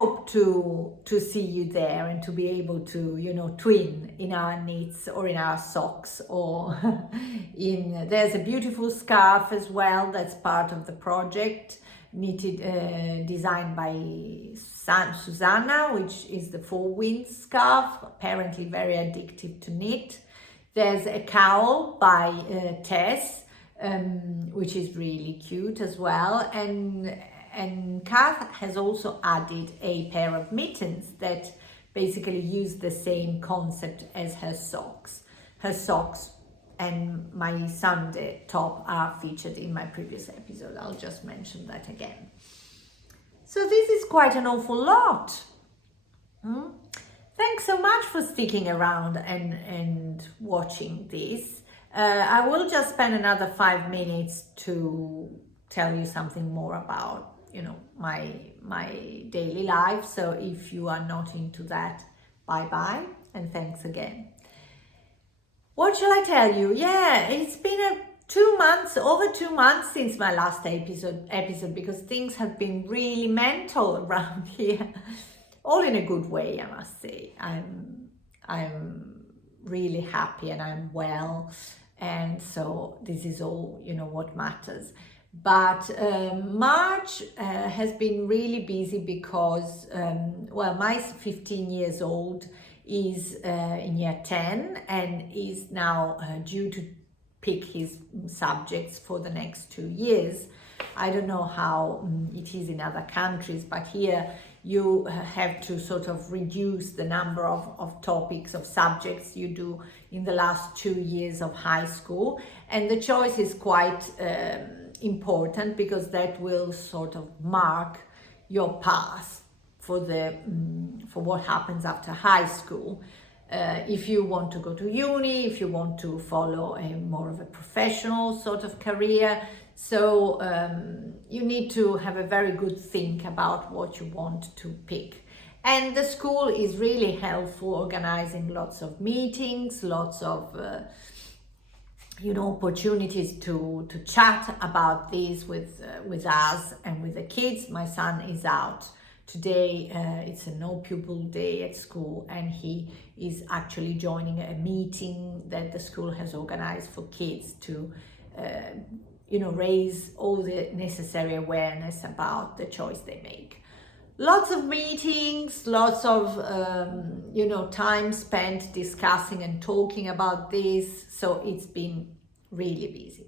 Hope to see you there and to be able to twin in our knits or in our socks, or there's a beautiful scarf as well that's part of the project, knitted designed by Susanna, which is the Four Winds scarf, apparently very addictive to knit. There's a cowl by Tess, which is really cute as well, and Kath has also added a pair of mittens that basically use the same concept as her socks. Her socks and my Sunday top are featured in my previous episode. I'll just mention that again. So this is quite an awful lot. Thanks so much for sticking around and watching this. I will just spend another 5 minutes to tell you something more about, you know, my daily life. So if you are not into that, bye and thanks again. What shall I tell you? Yeah, it's been over 2 months since my last episode because things have been really mental around here. All in a good way, I must say. I'm really happy and I'm well, and so this is all, you know, what matters. But March has been really busy because well, my 15 years old is in year 10 and is now due to pick his subjects for the next 2 years. I don't know how it is in other countries, but here you have to sort of reduce the number of topics, of subjects you do in the last 2 years of high school. And the choice is quite important because that will sort of mark your path for what happens after high school. If you want to go to uni, if you want to follow a more of a professional sort of career. So you need to have a very good think about what you want to pick. And the school is really helpful, organizing lots of meetings, lots of you know, opportunities to chat about this with us and with the kids. My son is out today. It's a no pupil day at school, and he is actually joining a meeting that the school has organized for kids to you know, raise all the necessary awareness about the choice they make. Lots of meetings, lots of you know, time spent discussing and talking about this. So it's been really busy.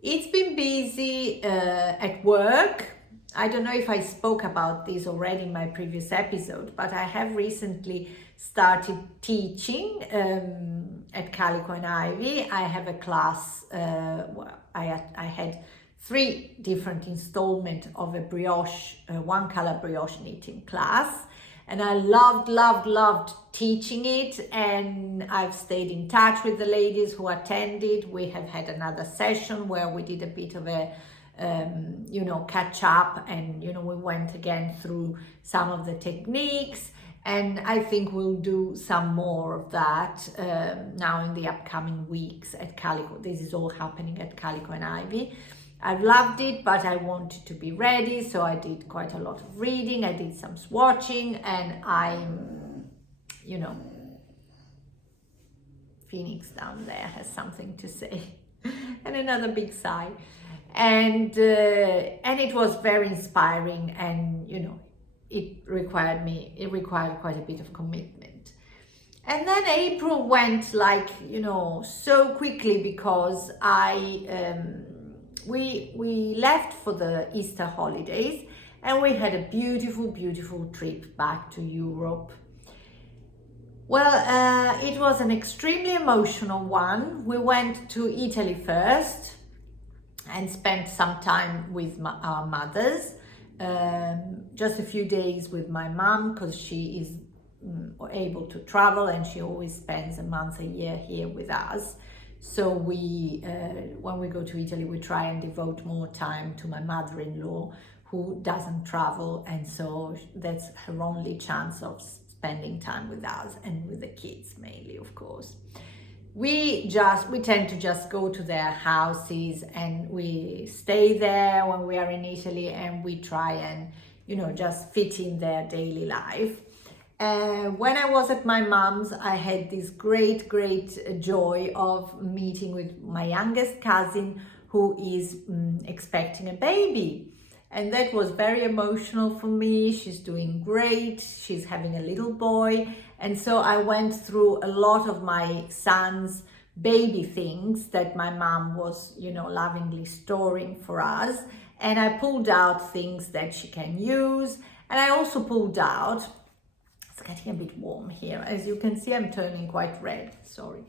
It's been busy at work. I don't know if I spoke about this already in my previous episode, but I have recently started teaching at Calico and Ivy. I have a class, well, I had 3 different installments of a brioche, one color brioche knitting class. And I loved teaching it, and I've stayed in touch with the ladies who attended. We have had another session where we did a bit of a you know, catch up, and you know, we went again through some of the techniques, and I think we'll do some more of that now in the upcoming weeks at Calico. This is all happening at Calico and Ivy. I've loved it, but I wanted to be ready, so I did quite a lot of reading, I did some swatching, and I'm, you know, Phoenix down there has something to say, and another big sigh. And it was very inspiring, and you know, it required quite a bit of commitment. And then April went, like, you know, so quickly because we left for the Easter holidays, and we had a beautiful trip back to Europe. Well, it was an extremely emotional one. We went to Italy first and spent some time with our mothers, just a few days with my mom, because she is able to travel and she always spends a month a year here with us. So we, when we go to Italy, we try and devote more time to my mother-in-law, who doesn't travel, and so that's her only chance of spending time with us and with the kids mainly, of course. We tend to just go to their houses and we stay there when we are in Italy, and we try and, you know, just fit in their daily life. When I was at my mom's, I had this great joy of meeting with my youngest cousin, who is expecting a baby. And that was very emotional for me. She's doing great. She's having a little boy. And so I went through a lot of my son's baby things that my mom was, you know, lovingly storing for us. And I pulled out things that she can use. And I also pulled out, it's getting a bit warm here. As you can see, I'm turning quite red, sorry.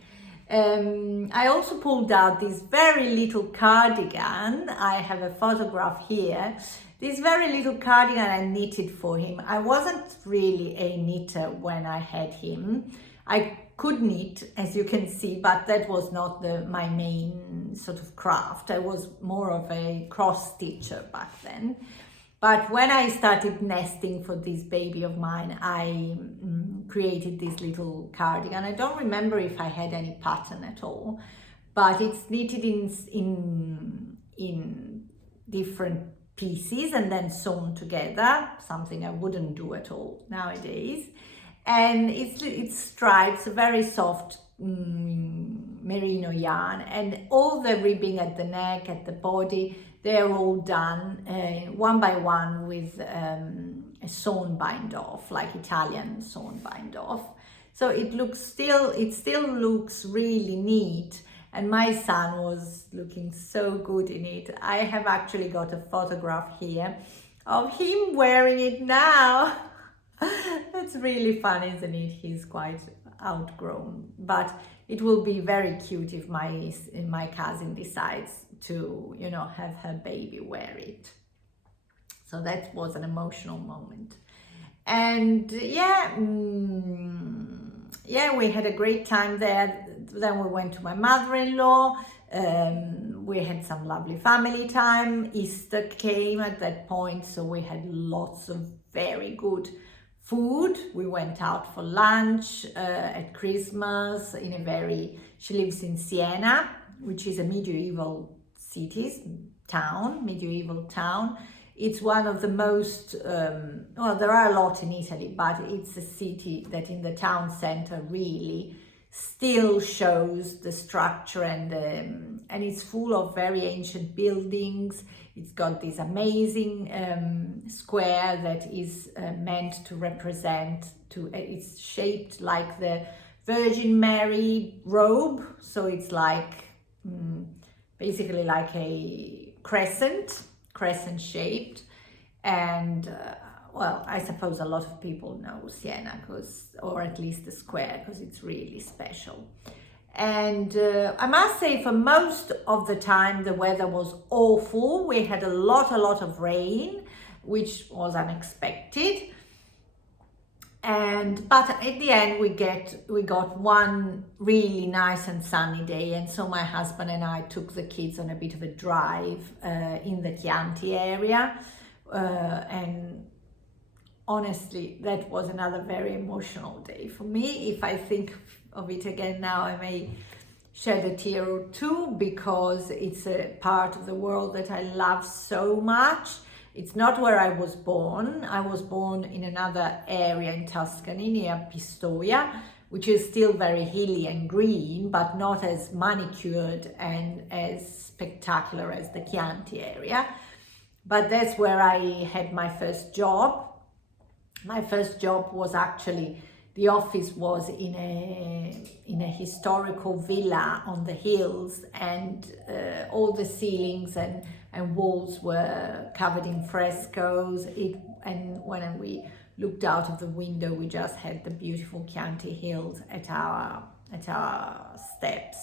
I also pulled out this very little cardigan. I have a photograph here. This very little cardigan I knitted for him. I wasn't really a knitter when I had him. I could knit, as you can see, but that was not my main sort of craft. I was more of a cross stitcher back then. But when I started nesting for this baby of mine, I created this little cardigan. I don't remember if I had any pattern at all, but it's knitted in different pieces and then sewn together, something I wouldn't do at all nowadays. And it's stripes, very soft merino yarn, and all the ribbing at the neck, at the body, they're all done one by one with a sewn bind off, like Italian sewn bind off. So it still looks really neat, and my son was looking so good in it. I have actually got a photograph here of him wearing it now. That's really fun, isn't it? He's quite outgrown, but it will be very cute if my cousin decides to, you know, have her baby wear it. So that was an emotional moment. And yeah, we had a great time there. Then we went to my mother-in-law. We had some lovely family time. Easter came at that point, so we had lots of very good food. We went out for lunch at Christmas she lives in Siena, which is a medieval town. It's one of the most, well, there are a lot in Italy, but it's a city that in the town center really still shows the structure, and it's full of very ancient buildings. It's got this amazing square that is meant to represent, it's shaped like the Virgin Mary robe. So it's like, basically like a crescent shaped. And well, I suppose a lot of people know Siena, or at least the square, because it's really special. And I must say, for most of the time, the weather was awful. We had a lot of rain, which was unexpected. But at the end, we got one really nice and sunny day. And so my husband and I took the kids on a bit of a drive in the Chianti area. And honestly, that was another very emotional day for me. If I think of it again now, I may shed a tear or two, because it's a part of the world that I love so much. It's not where I was born. I was born in another area in Tuscany near Pistoia, which is still very hilly and green, but not as manicured and as spectacular as the Chianti area. But that's where I had my first job. My first job was actually, the office was in a historical villa on the hills, and all the ceilings and walls were covered in frescoes. And when we looked out of the window, we just had the beautiful Chianti hills at our steps.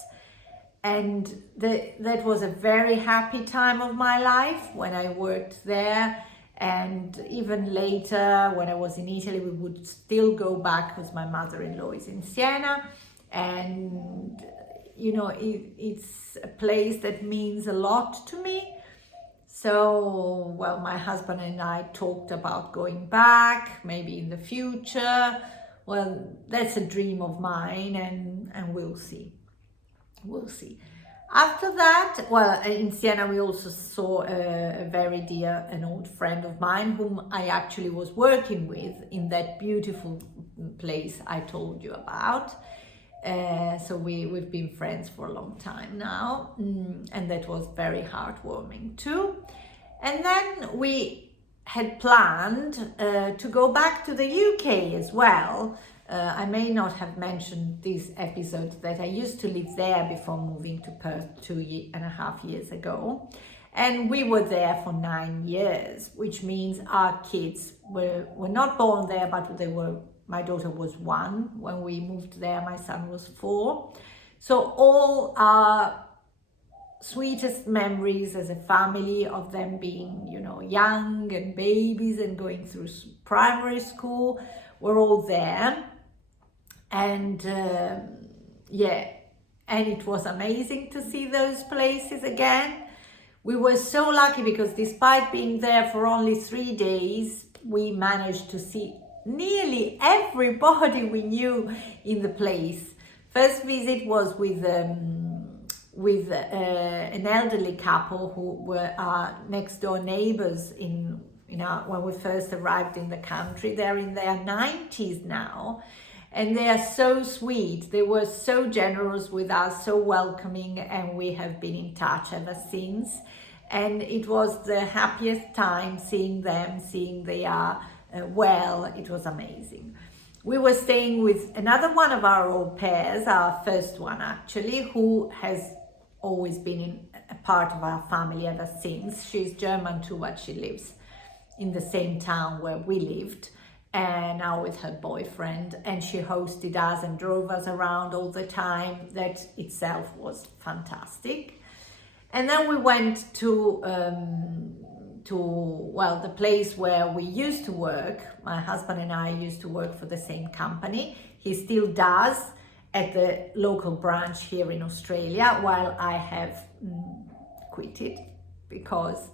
And that was a very happy time of my life when I worked there. And even later, when I was in Italy, we would still go back because my mother-in-law is in Siena. And, you know, it's a place that means a lot to me. So, well, my husband and I talked about going back, maybe in the future. Well, that's a dream of mine, and we'll see. We'll see. After that, well, in Siena, we also saw a very dear, an old friend of mine whom I actually was working with in that beautiful place I told you about. So we've been friends for a long time now, and that was very heartwarming too. And then we had planned to go back to the UK as well. I may not have mentioned this episode that I used to live there before moving to Perth 2.5 years ago. And we were there for 9 years, which means our kids were not born there, but my daughter was 1 when we moved there, my son was 4. So all our sweetest memories as a family of them being, you know, young and babies and going through primary school. We're all there. And yeah, and it was amazing to see those places again. We were so lucky because despite being there for only 3 days, we managed to see nearly everybody we knew in the place. First visit was with an elderly couple who were our next door neighbors when we first arrived in the country. They're in their 90s now, and they are so sweet. They were so generous with us, so welcoming, and we have been in touch ever since. And it was the happiest time seeing them, seeing they are well. It was amazing. We were staying with another one of our au pairs, our first one actually, who has always been a part of our family ever since. She's German too, but she lives in the same town where we lived, and now with her boyfriend, and she hosted us and drove us around all the time. That itself was fantastic. And then we went to the place where we used to work. My husband and I used to work for the same company. He still does at the local branch here in Australia, while I have quit it because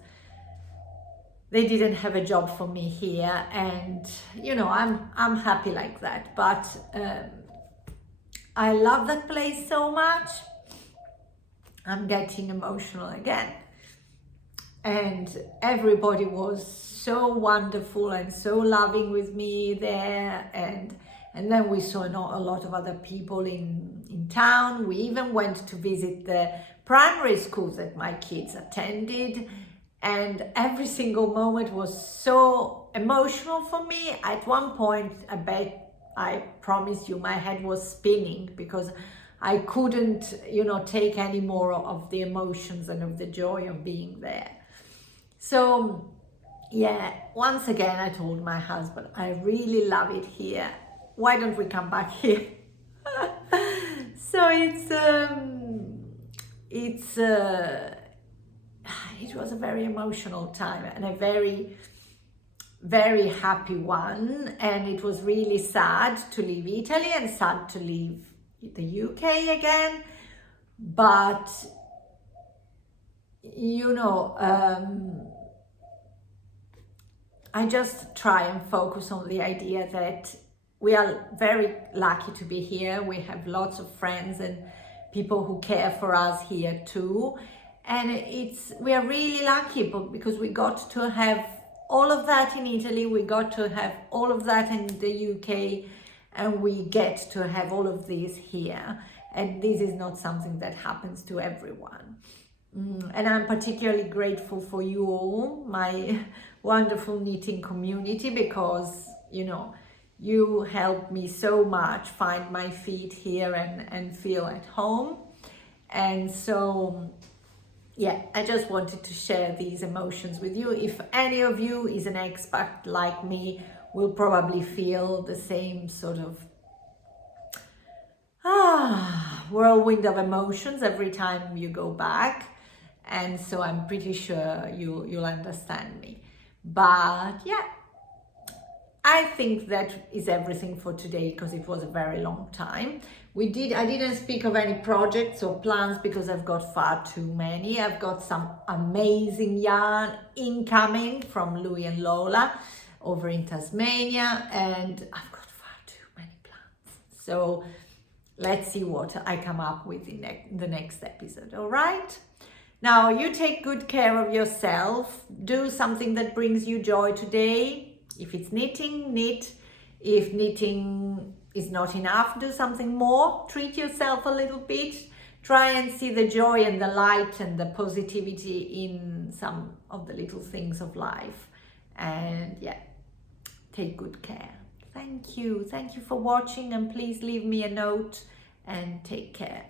they didn't have a job for me here, and you know, I'm happy like that. But I love that place so much. I'm getting emotional again. And everybody was so wonderful and so loving with me there. And then we saw a lot of other people in town. We even went to visit the primary schools that my kids attended. And every single moment was so emotional for me. At one point, I promise you, my head was spinning because I couldn't, you know, take any more of the emotions and of the joy of being there. So yeah, once again, I told my husband, I really love it here. Why don't we come back here? So it was a very emotional time and a very, very happy one. And it was really sad to leave Italy and sad to leave the UK again. But, you know, I just try and focus on the idea that we are very lucky to be here. We have lots of friends and people who care for us here too. And we are really lucky because we got to have all of that in Italy. We got to have all of that in the UK, and we get to have all of this here. And this is not something that happens to everyone. And I'm particularly grateful for you all, my wonderful knitting community, because, you know, you helped me so much find my feet here and feel at home. And so, yeah, I just wanted to share these emotions with you. If any of you is an expat like me, will probably feel the same sort of whirlwind of emotions every time you go back. And so I'm pretty sure you'll understand me. But yeah, I think that is everything for today because it was a very long time. I didn't speak of any projects or plans because I've got far too many. I've got some amazing yarn incoming from Louis and Lola over in Tasmania, and I've got far too many plans. So let's see what I come up with in the next episode, all right? Now, you take good care of yourself. Do something that brings you joy today. If it's knitting, knit. If knitting is not enough, do something more. Treat yourself a little bit. Try and see the joy and the light and the positivity in some of the little things of life. And yeah, take good care. Thank you. Thank you for watching, and please leave me a note and take care.